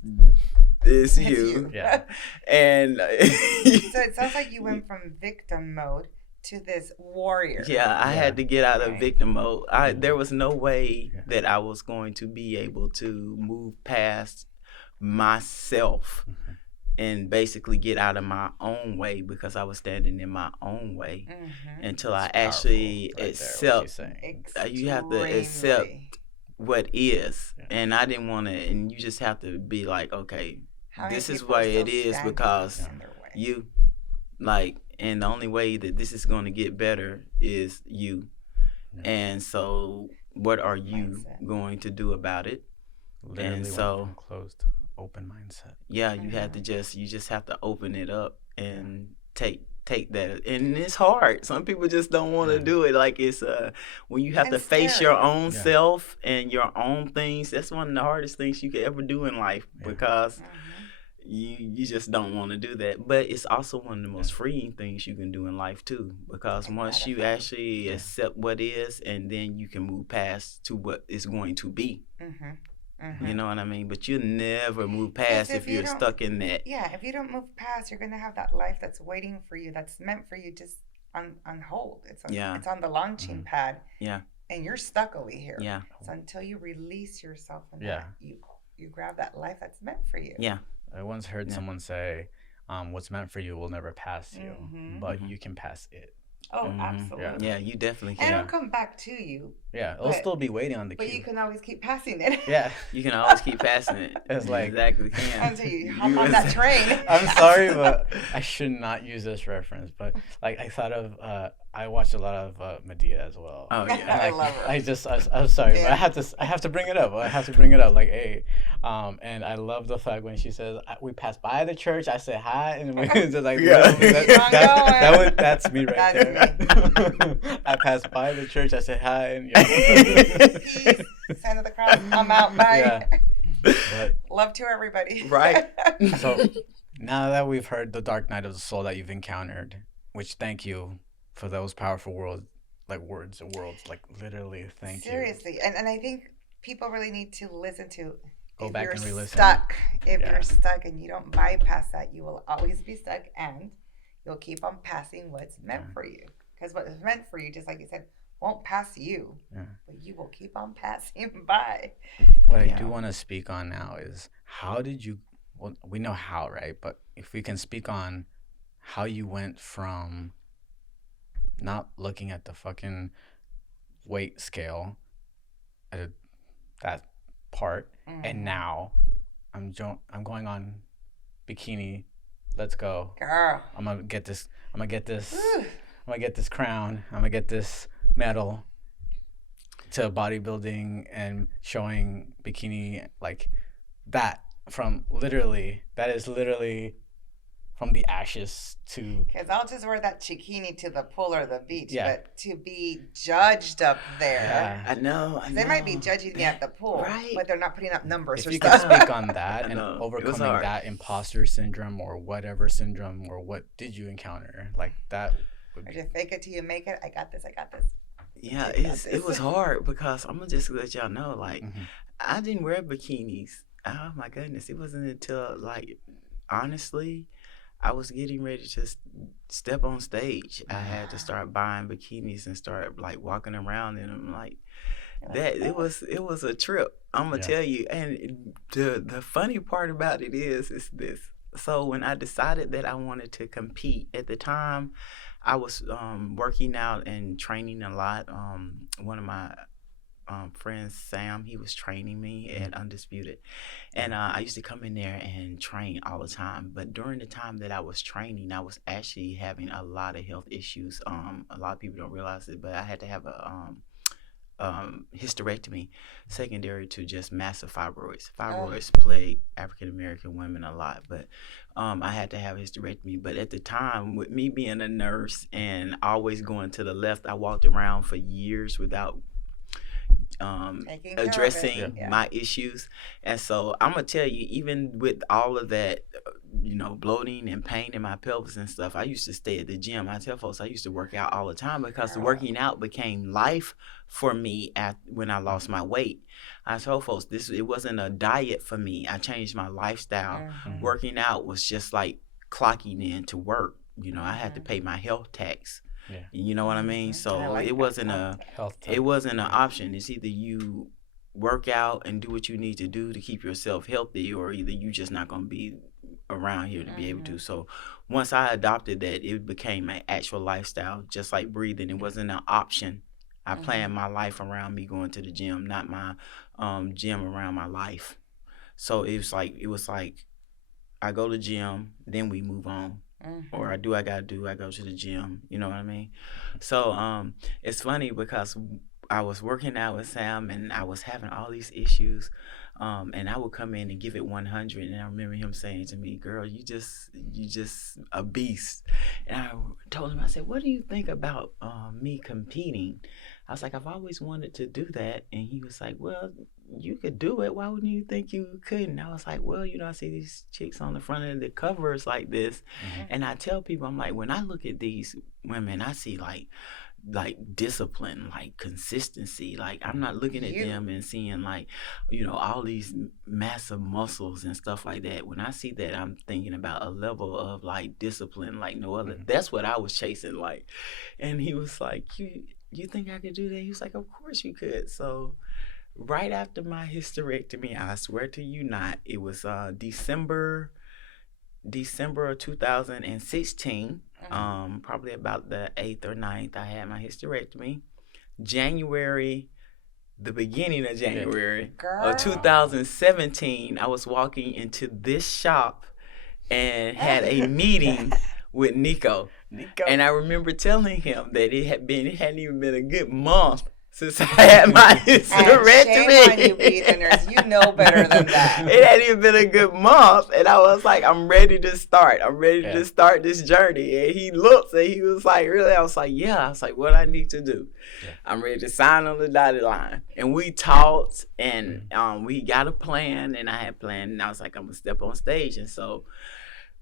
you. Yeah. And So it sounds like you went from victim mode to this warrior. yeah, I had to get out of victim mode. There was no way that I was going to be able to move past myself and basically get out of my own way, because I was standing in my own way until I actually accept. You have to accept what is, and I didn't want to. And you just have to be like, okay, this is why it is, because you, like, and the only way that this is going to get better is you. And so, what are you going to do about it? Literally, and so closed, open mindset. Yeah, you have to just have to open it up and take that. And it's hard. Some people just don't want to do it. Like, it's when you have to face your own self and your own things. That's one of the hardest things you could ever do in life, because you just don't want to do that. But it's also one of the most freeing things you can do in life too, because once you actually accept what is, and then you can move past to what is going to be. You know what I mean? But you'll never move past if you're stuck in that. Yeah, if you don't move past, you're going to have that life that's waiting for you, that's meant for you, just on hold. It's on the launching pad. Yeah. And you're stuck over here. Yeah. So until you release yourself from that, you grab that life that's meant for you. Yeah. I once heard someone say, what's meant for you will never pass you, but you can pass it. Oh, absolutely. Yeah, you definitely can. And it'll come back to you. Yeah, it'll still be waiting on the queue. But you can always keep passing it. Yeah. You can always keep passing it. It's like, exactly can. Until you hop on that train. I'm sorry, but I should not use this reference. But like, I thought of, I watched a lot of Medea as well. Oh yeah, I love her. I'm sorry, but I have to bring it up. I have to bring it up. Like, hey, and I love the fact when she says, "We passed by the church. I said hi," and we just like, that's me right there. I passed by the church. I said hi, and peace, sign of the cross. I'm out. Bye. But, love to everybody. Right. So now that we've heard the dark night of the soul that you've encountered, which thank you for those powerful words, like literally thank you. Seriously, and I think people really need to listen to. Go back and re-listen. If you're stuck and you don't bypass that, you will always be stuck, and you'll keep on passing what's meant for you. Because what is meant for you, just like you said, won't pass you, but you will keep on passing by. What I do want to speak on now is, how did you, well, we know how, right? But if we can speak on how you went from not looking at the fucking weight scale at that part, and now I'm going on bikini. Let's go, girl. I'm gonna get this crown. I'm gonna get this medal to bodybuilding and showing bikini, like that. That is literally from the ashes to. Because I'll just wear that bikini to the pool or the beach, but to be judged up there. I know. They might be judging me at the pool, but they're not putting up numbers. If you can speak on that and overcoming that imposter syndrome or whatever syndrome, or what did you encounter, like that? Or just fake it till you make it. I got this. Yeah, it was hard, because I'm gonna just let y'all know, like, I didn't wear bikinis. Oh my goodness, it wasn't until, like, honestly, I was getting ready to step on stage. I had to start buying bikinis and start, like, walking around in them, like that. It was a trip. I'm gonna tell you. And the funny part about it is this. So when I decided that I wanted to compete at the time, I was working out and training a lot. One of my friend Sam. He was training me at Undisputed, and I used to come in there and train all the time. But during the time that I was training, I was actually having a lot of health issues. A lot of people don't realize it, but I had to have a hysterectomy secondary to just massive fibroids. Fibroids plague African American women a lot, but I had to have a hysterectomy. But at the time, with me being a nurse and always going to the left, I walked around for years without addressing my issues. And so I'm gonna tell you, even with all of that, bloating and pain in my pelvis and stuff, I used to stay at the gym. I tell folks I used to work out all the time because the working out became life for me when I lost my weight. I told folks it wasn't a diet for me. I changed my lifestyle. Working out was just like clocking in to work. I had to pay my health tax. Yeah. You know what I mean? So it wasn't an option. It's either you work out and do what you need to do to keep yourself healthy, or either you just not going to be around here to be able to. So once I adopted that, it became an actual lifestyle, just like breathing. It wasn't an option. I planned my life around me going to the gym, not my gym around my life. So it was like I go to the gym, then we move on. Or I go to the gym, you know what I mean? So it's funny because I was working out with Sam and I was having all these issues, and I would come in and give it 100, and I remember him saying to me, "Girl, you just a beast." And I told him, I said, "What do you think about me competing?" I was like, "I've always wanted to do that." And he was like, "Well, you could do it. Why wouldn't you think you couldn't?" I was like, "Well, I see these chicks on the front of the covers like this." And I tell people, I'm like, when I look at these women, I see like discipline, like consistency. Like I'm not looking at them and seeing like, all these massive muscles and stuff like that. When I see that, I'm thinking about a level of like discipline like no other. That's what I was chasing like. And he was like, you think I could do that? He was like, "Of course you could." So right after my hysterectomy, I swear to you not, it was December of 2016, probably about the 8th or 9th, I had my hysterectomy. The beginning of January of 2017, I was walking into this shop and had a meeting with Nico. And I remember telling him that it hadn't even been a good month since I had my hysterectomy. Shame on you, Ethaners. You know better than that. It hadn't even been a good month. And I was like, I'm ready to start. I'm ready to start this journey. And he looked and he was like, "Really?" I was like, "Yeah." I was like, "What I need to do?" Yeah. I'm ready to sign on the dotted line. And we talked and we got a plan. And I had planned. And I was like, I'm going to step on stage. And so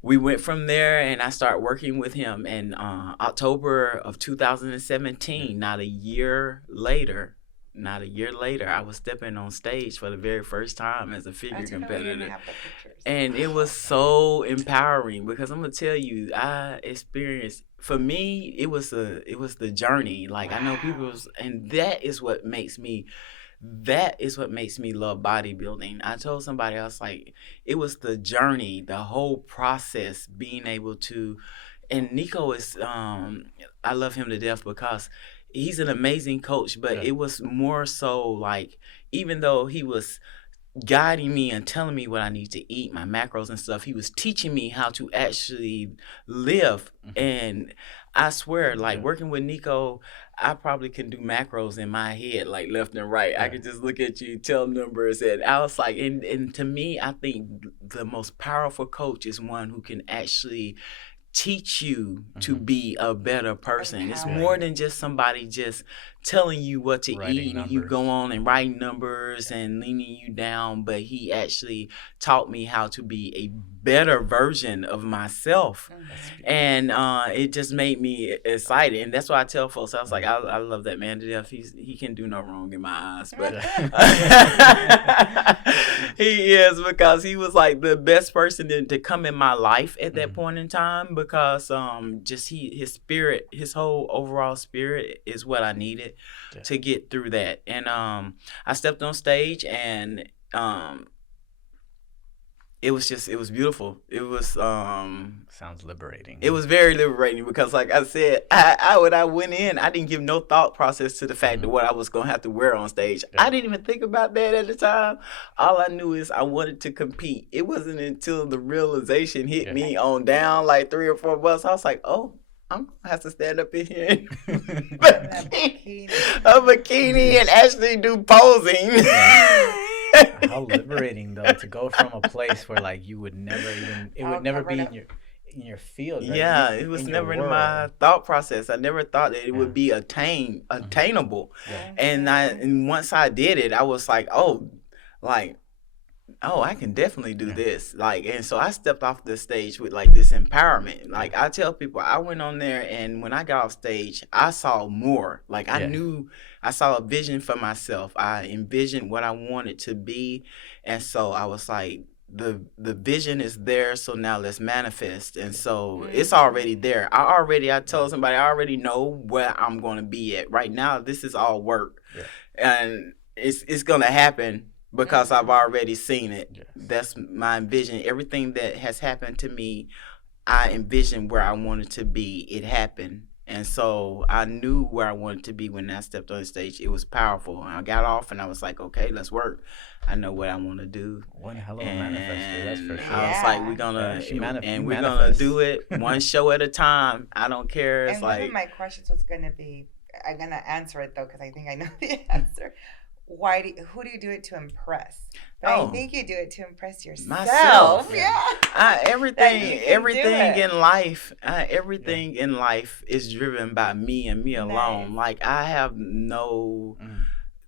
we went from there, and I started working with him in October of 2017. Not a year later, I was stepping on stage for the very first time as a figure competitor. And it was so empowering because I'm going to tell you, for me, it was the journey. Like, I know and that is what makes me love bodybuilding. I told somebody, I was like, it was the journey, the whole process, being able to, and Nico is, I love him to death because he's an amazing coach, but it was more so like, even though he was guiding me and telling me what I need to eat, my macros and stuff, he was teaching me how to actually live. And I swear, like working with Nico, I probably can do macros in my head, like left and right. I could just look at you, tell numbers. And I was like, and to me, I think the most powerful coach is one who can actually teach you to be a better person. It's more than just somebody just telling you what to eat and you go on and write numbers and leaning you down, but he actually taught me how to be a better version of myself. And it just made me excited. And that's why I tell folks, I was like, I love that man to death. He can do no wrong in my eyes, but he is, because he was like the best person to come in my life at that point in time, because just his spirit, his whole overall spirit is what I needed to get through that. And I stepped on stage, and it was beautiful. It was sounds liberating. It was very liberating because, like I said, when I went in, I didn't give no thought process to the fact that what I was gonna have to wear on stage. Yeah. I didn't even think about that at the time. All I knew is I wanted to compete. It wasn't until the realization hit me on down like 3 or 4 months. I was like, oh, I'm gonna have to stand up in here in a bikini and actually do posing. Yeah. How liberating though to go from a place where like you would never even would never be in your field. Right? Yeah, it was never in my thought process. I never thought that it would be attainable. Yeah. And once I did it, I was like, oh, I can definitely do this. Like, and so I stepped off the stage with like this empowerment. Like I tell people, I went on there and when I got off stage, I saw more. Like I knew I saw a vision for myself. I envisioned what I wanted to be. And so I was like, the vision is there, so now let's manifest. And so it's already there. I told somebody I already know where I'm going to be at. Right now, this is all work. Yeah. And it's going to happen because I've already seen it. Yes. That's my vision. Everything that has happened to me, I envisioned where I wanted to be. It happened. And so I knew where I wanted to be when I stepped on stage. It was powerful. I got off and I was like, okay, let's work. I know what I want to do. One hell of a manifester, that's for sure. I was like, we're gonna do it one show at a time. I don't care. It's and like one of my questions was gonna be, I'm gonna answer it though because I think I know the answer. Who do you do it to impress? But I think you do it to impress yourself. Myself. Yeah. Everything in life is driven by me and me alone. Like I have no.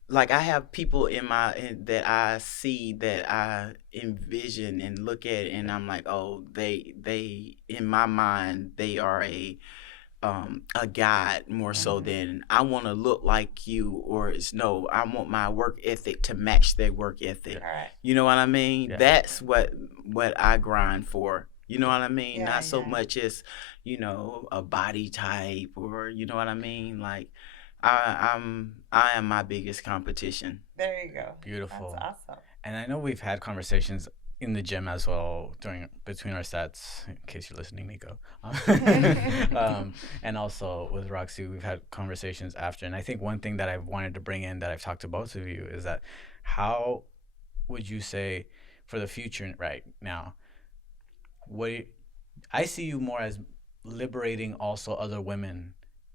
Like I have people that I see that I envision and look at, and I'm like, oh, they in my mind they are a guide more so than I want to look like you, or I want my work ethic to match their work ethic. Right. You know what I mean? Yeah. That's what I grind for. You know what I mean? Yeah, not so much as, a body type or, you know what I mean? Like I am my biggest competition. There you go. Beautiful. That's awesome. And I know we've had conversations in the gym as well between our sets, in case you're listening, Nico. And also with Roxy, we've had conversations after. And I think one thing that I've wanted to bring in that I've talked to both of you is that how would you say for the future right now, I see you more as liberating also other women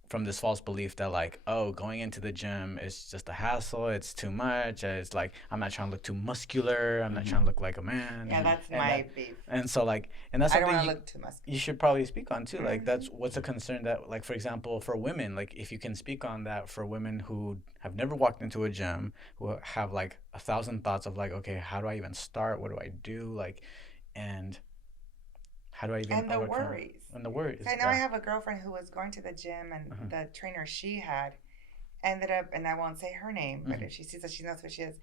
from this false belief that like, oh, going into the gym is just a hassle, it's too much, it's like I'm not trying to look too muscular, I'm not trying to look like a man. Yeah, that's my beef. And so like, and that's something I don't want to look too muscular. You should probably speak on too. Like that's what's a concern that like, for example, for women, like if you can speak on that for women who have never walked into a gym, who have like 1,000 thoughts of like, okay, how do I even start? What do I do? Like, and how do I even and the worries. And the worries. I know I have a girlfriend who was going to the gym, and the trainer she had ended up, and I won't say her name, but if she sees that, she knows who she is.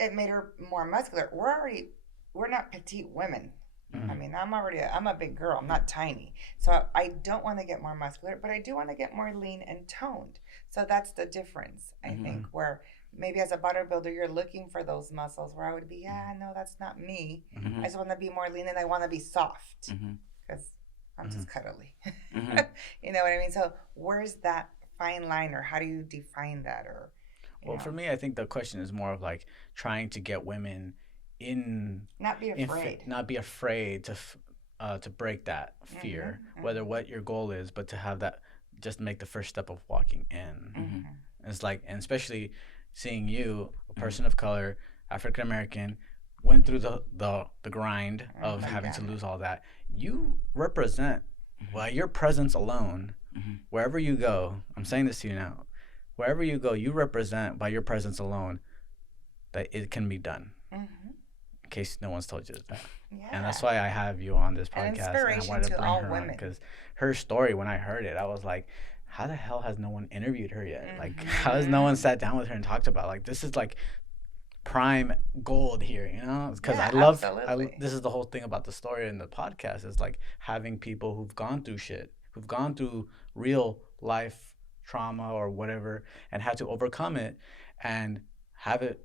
It made her more muscular. We're not petite women. I mean, I'm a big girl. I'm not tiny. So I don't want to get more muscular, but I do want to get more lean and toned. So that's the difference, I think, where maybe as a bodybuilder, you're looking for those muscles where I would be, no, that's not me. I just want to be more lean and I want to be soft because I'm just cuddly. You know what I mean? So where's that fine line, or how do you define that? Or for me, I think the question is more of like trying to get women not be afraid to break that fear, whether what your goal is, but to have that, just make the first step of walking in. It's like, and especially seeing you, a person of color, African American, went through the grind of having to lose all that. You represent, by your presence alone, wherever you go, I'm saying this to you now, wherever you go, you represent by your presence alone that it can be done. In case no one's told you that. Yeah. And that's why I have you on this podcast. And I wanted to bring her on, because her story, when I heard it, I was like, how the hell has no one interviewed her yet? Like, how has no one sat down with her and talked about, like, this is like prime gold here, you know? Because this is the whole thing about the story in the podcast, is like having people who've gone through shit, who've gone through real life trauma or whatever, and had to overcome it and have it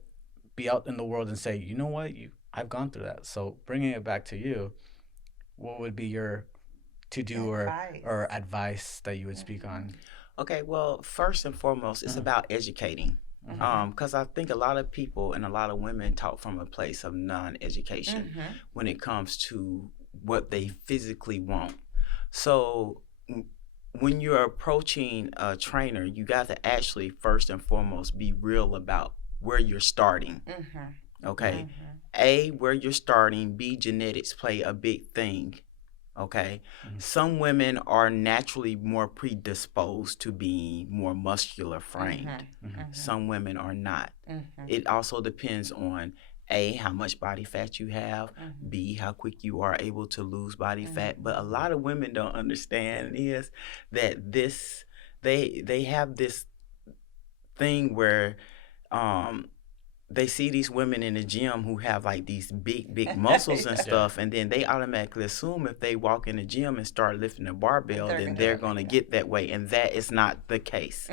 be out in the world and say, you know what, I've gone through that. So bringing it back to you, what would be your to do or advice that you would speak on? Okay, well, first and foremost, it's about educating. Because I think a lot of people and a lot of women talk from a place of non-education when it comes to what they physically want. So when you're approaching a trainer, you got to actually first and foremost be real about where you're starting. Okay. A, where you're starting. B, genetics play a big thing. Okay. Some women are naturally more predisposed to being more muscular framed. Some women are not. It also depends on A, how much body fat you have. B, how quick you are able to lose body fat. But a lot of women don't understand is that they have this thing where they see these women in the gym who have like these big muscles and stuff, and then they automatically assume if they walk in the gym and start lifting a barbell, then they're going to get that way, and that is not the case.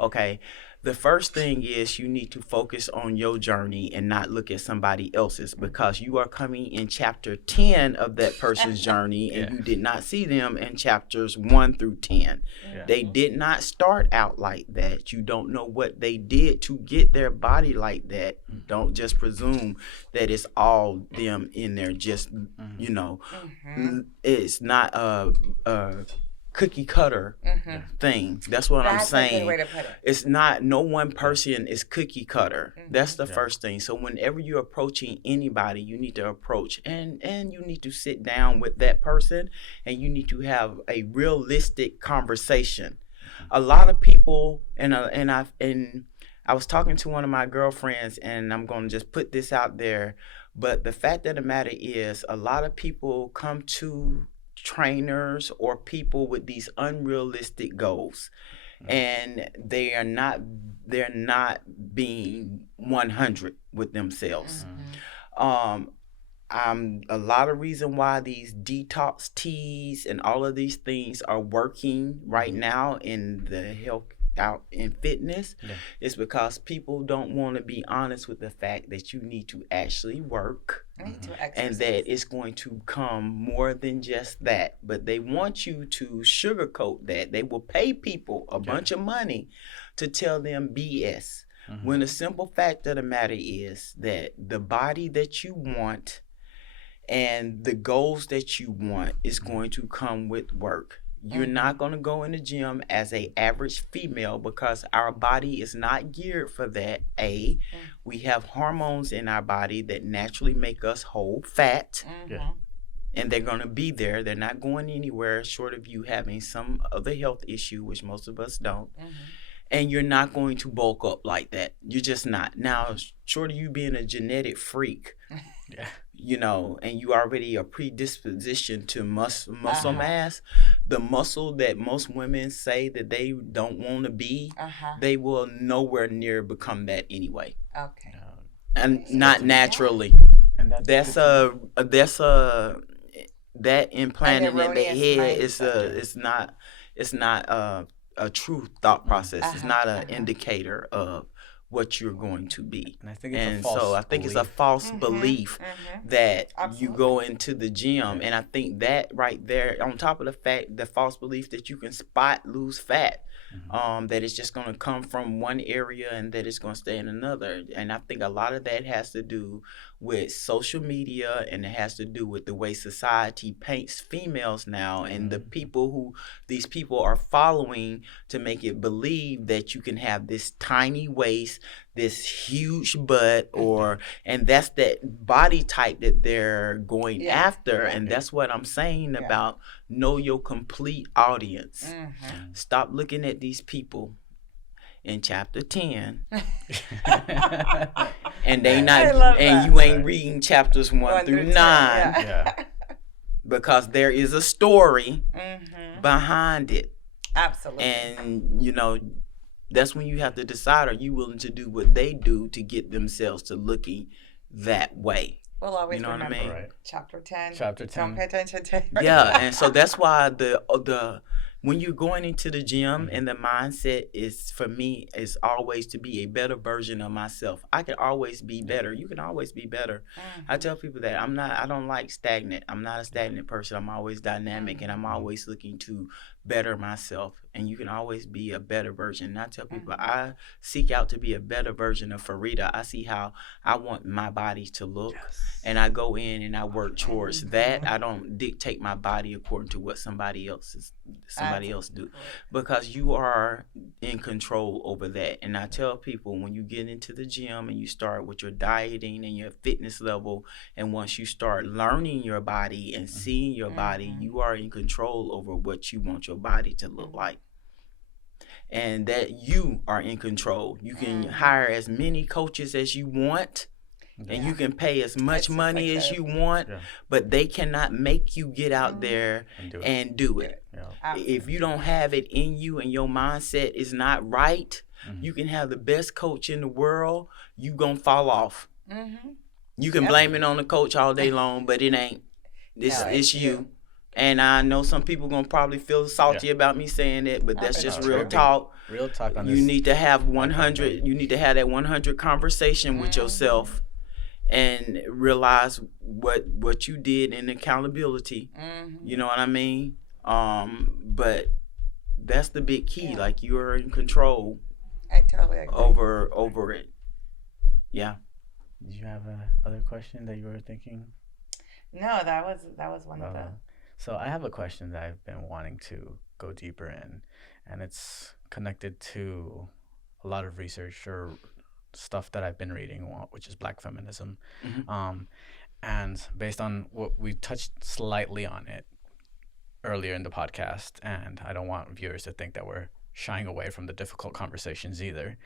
Okay. The first thing is you need to focus on your journey and not look at somebody else's, because you are coming in chapter 10 of that person's journey and you did not see them in chapters 1 through 10. They did not start out like that. You don't know what they did to get their body like that. Don't just presume that it's all them in there. Just, you know, it's not a cookie cutter thing. That's what I'm saying. That's a good way to put it. It's not, no one person is cookie cutter. That's the first thing. So whenever you're approaching anybody, you need to approach and you need to sit down with that person and you need to have a realistic conversation. A lot of people, and I was talking to one of my girlfriends, and I'm going to just put this out there, but the fact of the matter is a lot of people come to trainers or people with these unrealistic goals, and they're not being 100 with themselves. A lot of reason why these detox teas and all of these things are working right now in the health out in fitness is because people don't want to be honest with the fact that you need to actually work and that it's going to come more than just that. But they want you to sugarcoat that. They will pay people a bunch of money to tell them BS. When the simple fact of the matter is that the body that you want and the goals that you want is going to come with work. You're not going to go in the gym as a average female because our body is not geared for that. We have hormones in our body that naturally make us hold fat. And they're going to be there. They're not going anywhere short of you having some other health issue, which most of us don't. And you're not going to bulk up like that. You're just not. Now, short of you being a genetic freak, you know, and you already are predispositioned to muscle mass, the muscle that most women say that they don't want to be, they will nowhere near become that anyway. And not naturally. And that's that implanted in their head is not a true thought process. It's not an indicator of what you're going to be. And I think it's a false belief that you go into the gym. And I think that right there, on top of the false belief that you can lose fat, that it's just going to come from one area and that it's going to stay in another. And I think a lot of that has to do with social media, and it has to do with the way society paints females now, and the people who these people are following to make it believe that you can have this tiny waist, this huge butt, and that's that body type that they're going after. And that's what I'm saying about know your complete audience. Stop looking at these people in chapter 10 and you ain't reading chapters 1 through 9 because there is a story behind it. Absolutely. And you know, that's when you have to decide, are you willing to do what they do to get themselves to looking that way? We'll always remember what I mean? Chapter 10. Chapter 10. Don't pay attention to and so that's why the when you're going into the gym and the mindset is, for me, is always to be a better version of myself. I can always be better. You can always be better. I tell people that I don't like stagnant. I'm not a stagnant person. I'm always dynamic, and I'm always looking to better myself. And you can always be a better version. And I tell people, I seek out to be a better version of Fareeda. I see how I want my body to look, and I go in and I work towards that. I don't dictate my body according to what somebody else do, because you are in control over that. And I tell people, when you get into the gym and you start with your dieting and your fitness level, and once you start learning your body and seeing your body, you are in control over what you want your body to look like. And that you are in control. You can hire as many coaches as you want, and you can pay as much money as you want, but they cannot make you get out there and do it. If you don't have it in you and your mindset is not right, you can have the best coach in the world, you gonna fall off. You can blame it on the coach all day long, but it ain't. It's you. And I know some people gonna probably feel salty about me saying that, but that's just real talk. Real talk on this. You need to have 100. You need to have that 100 conversation with yourself, and realize what you did in accountability. You know what I mean? But that's the big key. Like, you are in control. I totally agree. Over it. Yeah. Did you have other question that you were thinking? No, that was one of the. So I have a question that I've been wanting to go deeper in, and it's connected to a lot of research or stuff that I've been reading, which is Black feminism. And based on what we touched slightly on it earlier in the podcast, and I don't want viewers to think that we're shying away from the difficult conversations either.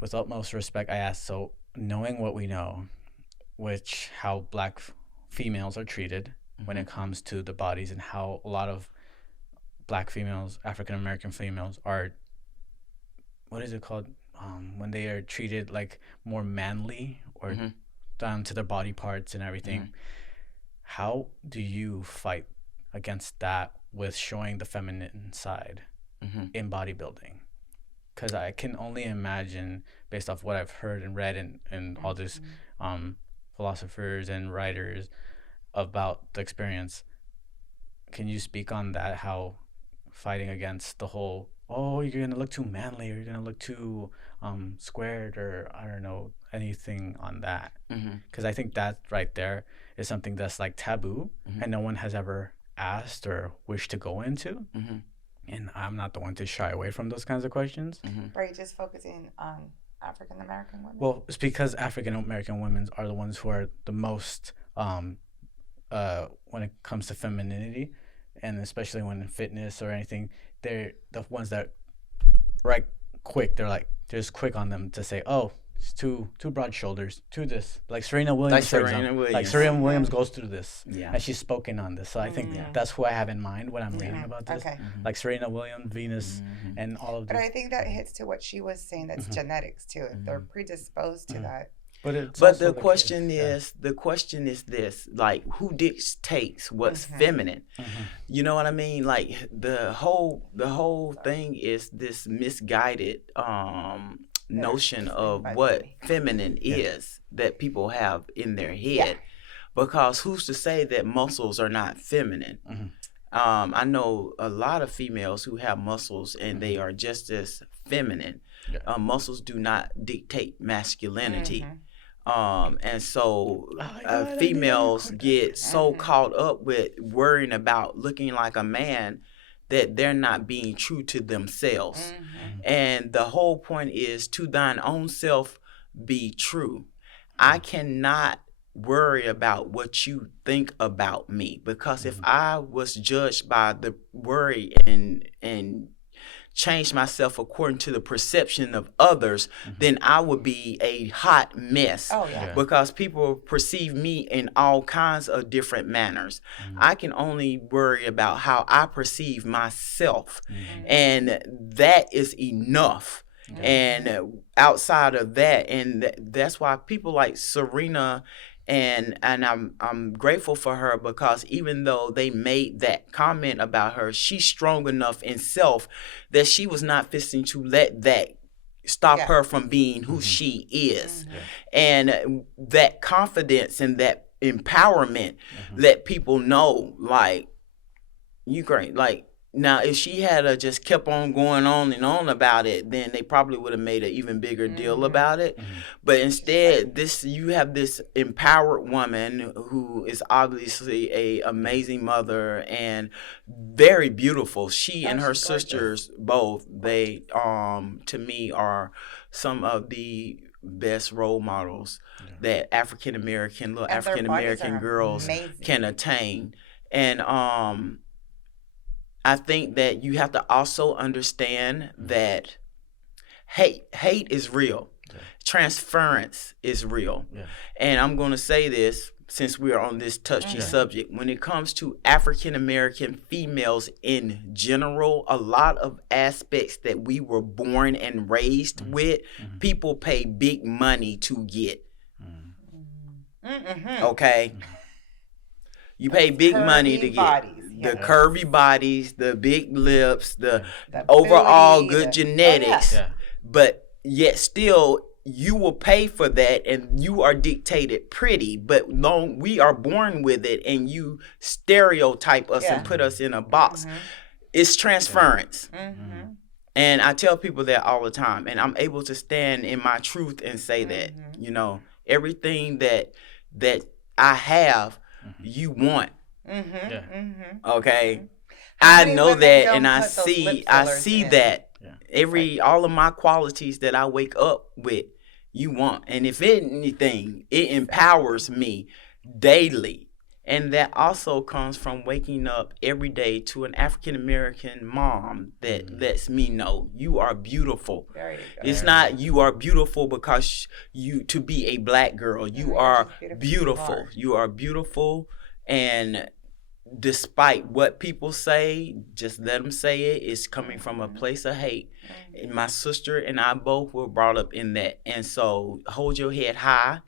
With utmost respect, I asked, so knowing what we know, which how Black females are treated when it comes to the bodies, and how a lot of Black females, African American females, are, what is it called, when they are treated like more manly or down to their body parts and everything. How do you fight against that with showing the feminine side in bodybuilding? Because I can only imagine, based off what I've heard and read and all these philosophers and writers about the experience. Can you speak on that, how fighting against the whole, oh, you're going to look too manly, or you're going to look too squared, or I don't know, anything on that? Because I think that right there is something that's like taboo, and no one has ever asked or wished to go into. And I'm not the one to shy away from those kinds of questions. Are you just focusing on African American women? Well, it's because African American women are the ones who are the most, when it comes to femininity, and especially when in fitness or anything, they're the ones that they're just quick on them to say, oh, it's too broad shoulders, too this. Like Serena Williams, Serena Williams goes through this, and she's spoken on this. So I think that's who I have in mind when I'm reading about this. Like Serena Williams, Venus, and all of this. But I think that hits to what she was saying. That's genetics too. If they're predisposed to that. But the question is this: like, who dictates what's feminine? You know what I mean? Like, the whole thing is this misguided notion of what feminine is that people have in their head. Because who's to say that muscles are not feminine? I know a lot of females who have muscles and they are just as feminine. Muscles do not dictate masculinity. And so females get so caught up with worrying about looking like a man that they're not being true to themselves. And the whole point is, to thine own self be true. I cannot worry about what you think about me, because if I was judged by the worry and change myself according to the perception of others, then I would be a hot mess. Because people perceive me in all kinds of different manners. I can only worry about how I perceive myself, and that is enough. And outside of that, and that's why people like Serena And I'm grateful for her, because even though they made that comment about her, she's strong enough in self that she was not fixing to let that stop her from being who she is. And that confidence and that empowerment let people know, like, you great. Like, now, if she had just kept on going on and on about it, then they probably would have made an even bigger deal about it. But instead, you have this empowered woman who is obviously a amazing mother and very beautiful. She and her sisters both, they to me are some of the best role models that African American girls can attain. And I think that you have to also understand that hate is real. Transference is real. And I'm going to say this, since we are on this touchy subject, when it comes to African American females in general, a lot of aspects that we were born and raised with, people pay big money to get. Okay? You pay big money to get the curvy bodies, the big lips, the overall good genetics, but yet still you will pay for that, and you are dictated pretty, but we are born with it, and you stereotype us and put us in a box. It's transference. And I tell people that all the time, and I'm able to stand in my truth and say that, you know, everything that I have, you want. Okay. I know that, and I see that all of my qualities that I wake up with, you want. And if anything, it empowers me daily. And that also comes from waking up every day to an African American mom that lets me know you are beautiful. It's not you are beautiful because to be a black girl. You are beautiful. You are beautiful. And despite what people say, just let them say it. It's coming from a place of hate. And my sister and I both were brought up in that. And so hold your head high.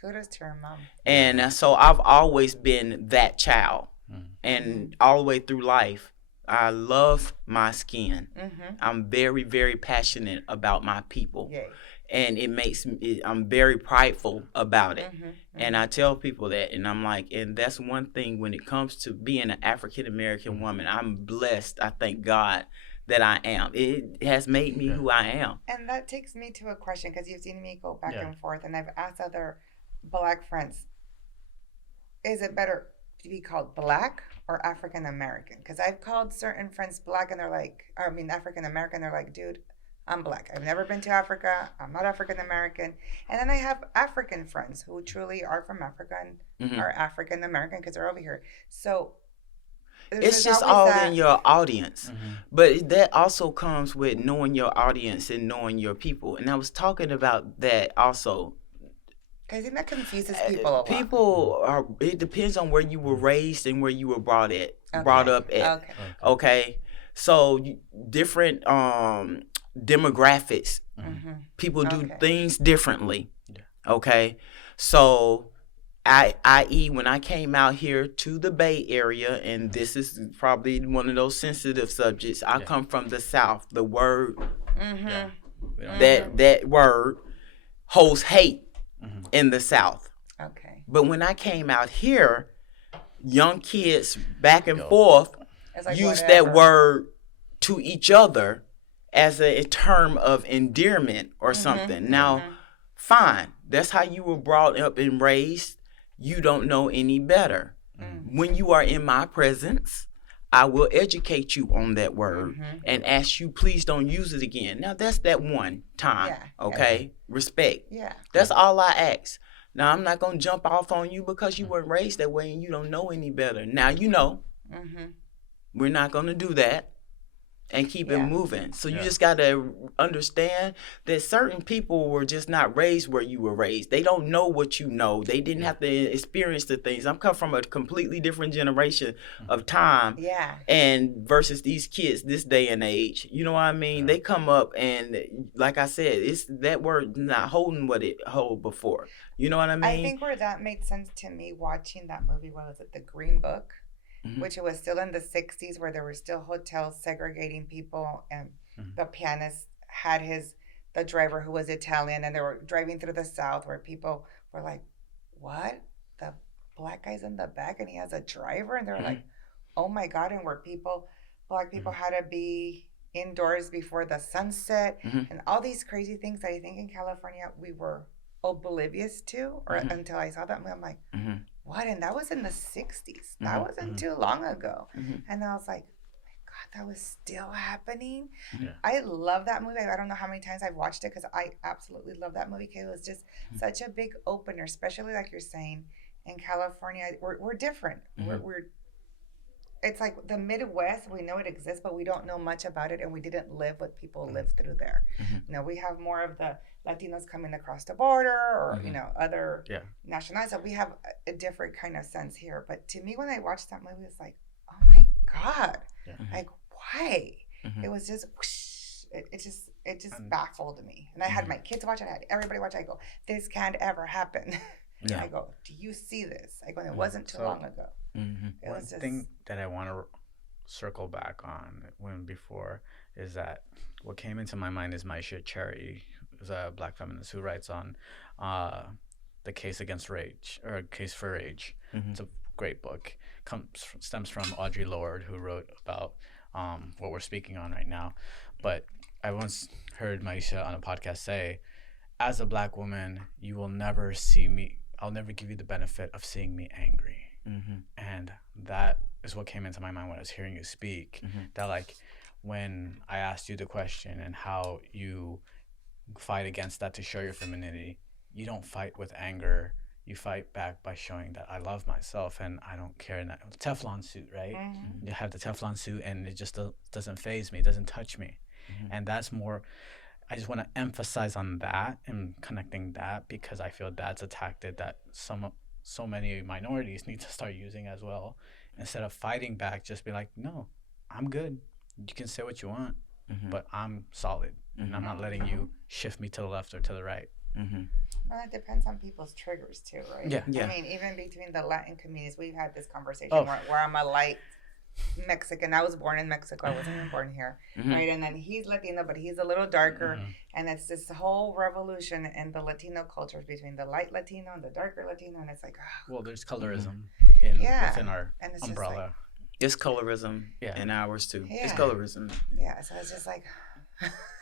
Kudos to her mom. And so I've always been that child. And all the way through life, I love my skin. I'm very, very passionate about my people. And it makes me, I'm very prideful about it. And I tell people that, and I'm like, and that's one thing when it comes to being an African American woman, I'm blessed. I thank God that I am. It has made me who I am. And that takes me to a question, because you've seen me go back and forth, and I've asked other Black friends, is it better to be called Black or African American? Because I've called certain friends Black, and they're like, African American, they're like, dude, I'm Black. I've never been to Africa. I'm not African American. And then I have African friends who truly are from Africa and are African American because they're over here. So it's just all in your audience. But that also comes with knowing your audience and knowing your people. And I was talking about that also. I think that confuses people a lot. It depends on where you were raised and where you were brought up at. Okay. So different demographics. People do things differently. Okay. So i.e. when I came out here to the Bay Area, and this is probably one of those sensitive subjects, I come from the South. The word that word holds hate in the South. Okay. But when I came out here, young kids back and forth use that word to each other as a term of endearment or something. Now, fine. That's how you were brought up and raised. You don't know any better. When you are in my presence, I will educate you on that word and ask you, please don't use it again. Now, that's that one time, okay? Respect. That's all I ask. Now, I'm not going to jump off on you because you weren't raised that way and you don't know any better. Now, you know, we're not going to do that. and keep it moving. So you just got to understand that certain people were just not raised where you were raised. They don't know what you know. They didn't have to experience the things. I'm coming from a completely different generation of time. Yeah. And versus these kids this day and age. You know what I mean? They come up and, like I said, it's that word not holding what it hold before. You know what I mean? I think where that made sense to me watching that movie, what was it, The Green Book? Which it was still in the 60s where there were still hotels segregating people, and the pianist had the driver who was Italian, and they were driving through the South where people were like, what? The black guy's in the back and he has a driver? And they were like, oh my God. And where black people had to be indoors before the sunset and all these crazy things that I think in California we were oblivious to, or until I saw that movie, I'm like, what? And that was in the 60s. That wasn't too long ago. And I was like, my God, that was still happening. I love that movie. I don't know how many times I've watched it because I absolutely love that movie. It was just such a big opener, especially like you're saying, in California, we're different. We're it's like the Midwest, we know it exists, but we don't know much about it, and we didn't live what people lived through there. You know, we have more of the Latinos coming across the border, or you know, other nationalities. So we have a different kind of sense here. But to me, when I watched that movie, it's like, oh my God, like why? It was just whoosh, it just baffled me. And I had my kids watch it. I had everybody watch it. I go, this can't ever happen. I go, do you see this? I go, and it wasn't too long ago. One thing that I want to circle back on before is that what came into my mind is Maisha Cherry, who's a black feminist who writes on the case against rage, or Case for Rage. It's a great book. Stems from Audre Lorde, who wrote about what we're speaking on right now. But I once heard Maisha on a podcast say, as a black woman, you will never see me, I'll never give you the benefit of seeing me angry. And that is what came into my mind when I was hearing you speak. That, like, when I asked you the question and how you fight against that to show your femininity, you don't fight with anger. You fight back by showing that I love myself and I don't care. And that Teflon suit, right? You have the Teflon suit and it just doesn't faze me, it doesn't touch me. And that's more, I just want to emphasize on that and connecting that, because I feel that's a tactic that so many minorities need to start using as well. Instead of fighting back, just be like, no, I'm good. You can say what you want, but I'm solid. And I'm not letting you shift me to the left or to the right. Well, it depends on people's triggers too, right? Yeah. I mean, even between the Latin communities, we've had this conversation where I'm a light Mexican. I was born in Mexico. I wasn't even born here, right? And then he's Latino, but he's a little darker. And it's this whole revolution in the Latino cultures between the light Latino and the darker Latino. And it's like, well, there's colorism within our umbrella. Like, it's colorism in ours too. It's colorism. Yeah, so it's just like,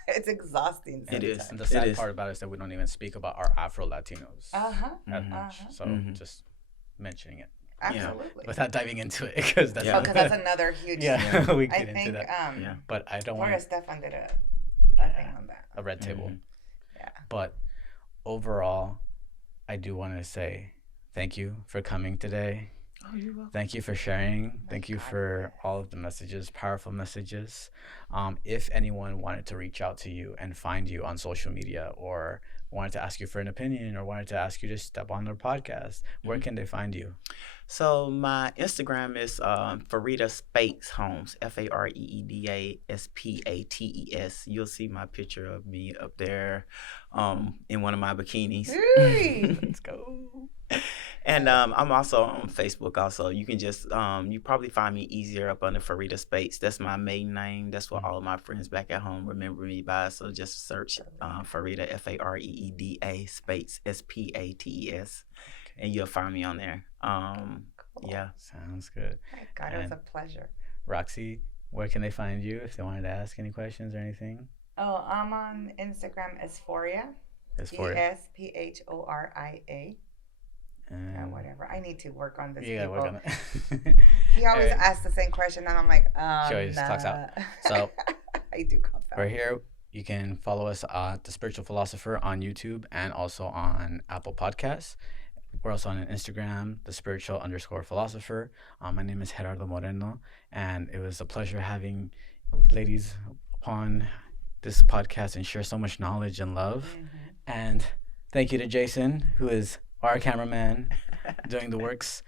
it's exhausting. It is. And the sad part about it is that we don't even speak about our Afro Latinos as much. So just mentioning it. Absolutely. Without diving into it, because that's because that's another huge thing. We get into that. But I don't want. Stefan did a thing on that. A red table. But overall, I do want to say thank you for coming today. Oh, you're welcome. Thank you for sharing. Thank you for all of the messages, powerful messages. If anyone wanted to reach out to you and find you on social media, or wanted to ask you for an opinion, or wanted to ask you to step on their podcast, where can they find you? So my Instagram is Fareeda Spates Holmes, Fareeda Spates. You'll see my picture of me up there in one of my bikinis. Let's go. And I'm also on Facebook also. You can just, you probably find me easier up under Fareeda Spates. That's my maiden name. That's what all of my friends back at home remember me by. So just search Fareeda, Fareeda Spates, Spates. And you'll find me on there. Cool. Yeah. Sounds good. My God, it was a pleasure. Roxy, where can they find you if they wanted to ask any questions or anything? Oh, I'm on Instagram, Esphoria. Esphoria. Whatever. I need to work on this. You gotta work on it. He always asks the same question, and I'm like, she always talks out. So I do cough out. We're here. You can follow us at The Spiritual Philosopher on YouTube and also on Apple Podcasts. We're also on Instagram, The Spiritual _Philosopher. My name is Gerardo Moreno, and it was a pleasure having ladies upon this podcast and share so much knowledge and love. And thank you to Jason, who is our cameraman doing the works.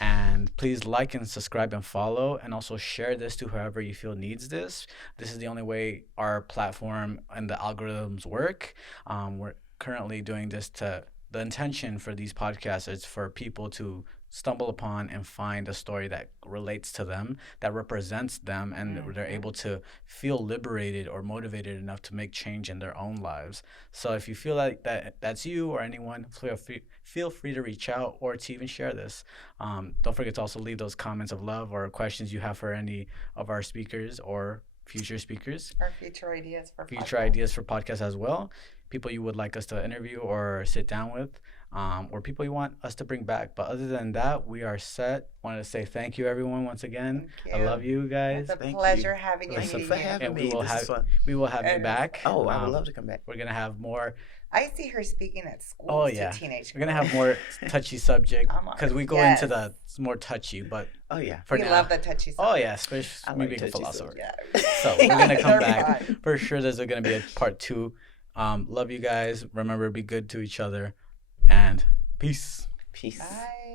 And please like and subscribe and follow, and also share this to whoever you feel needs this. This is the only way our platform and the algorithms work. We're currently doing this to the intention for these podcasts is for people to stumble upon and find a story that relates to them, that represents them, and they're able to feel liberated or motivated enough to make change in their own lives. So if you feel like that's you or anyone, feel free to reach out or to even share this. Don't forget to also leave those comments of love or questions you have for any of our speakers or future speakers. Or future ideas for podcasts as well. People you would like us to interview or sit down with. Or people you want us to bring back. But other than that, we are set. Wanted to say thank you, everyone, once again. I love you guys. It's a pleasure having you. Thank you for having me. We will have you back. Oh, I would love to come back. We're going to have more. I see her speaking at school to teenage girls. We're going to have more touchy subject because we go into the more touchy. But we love the touchy subject. Oh, yeah, especially me being a philosopher. Yeah. So we're going to come back. For sure, there's going to be a part 2. Love you guys. Remember, be good to each other. And peace. Peace. Bye.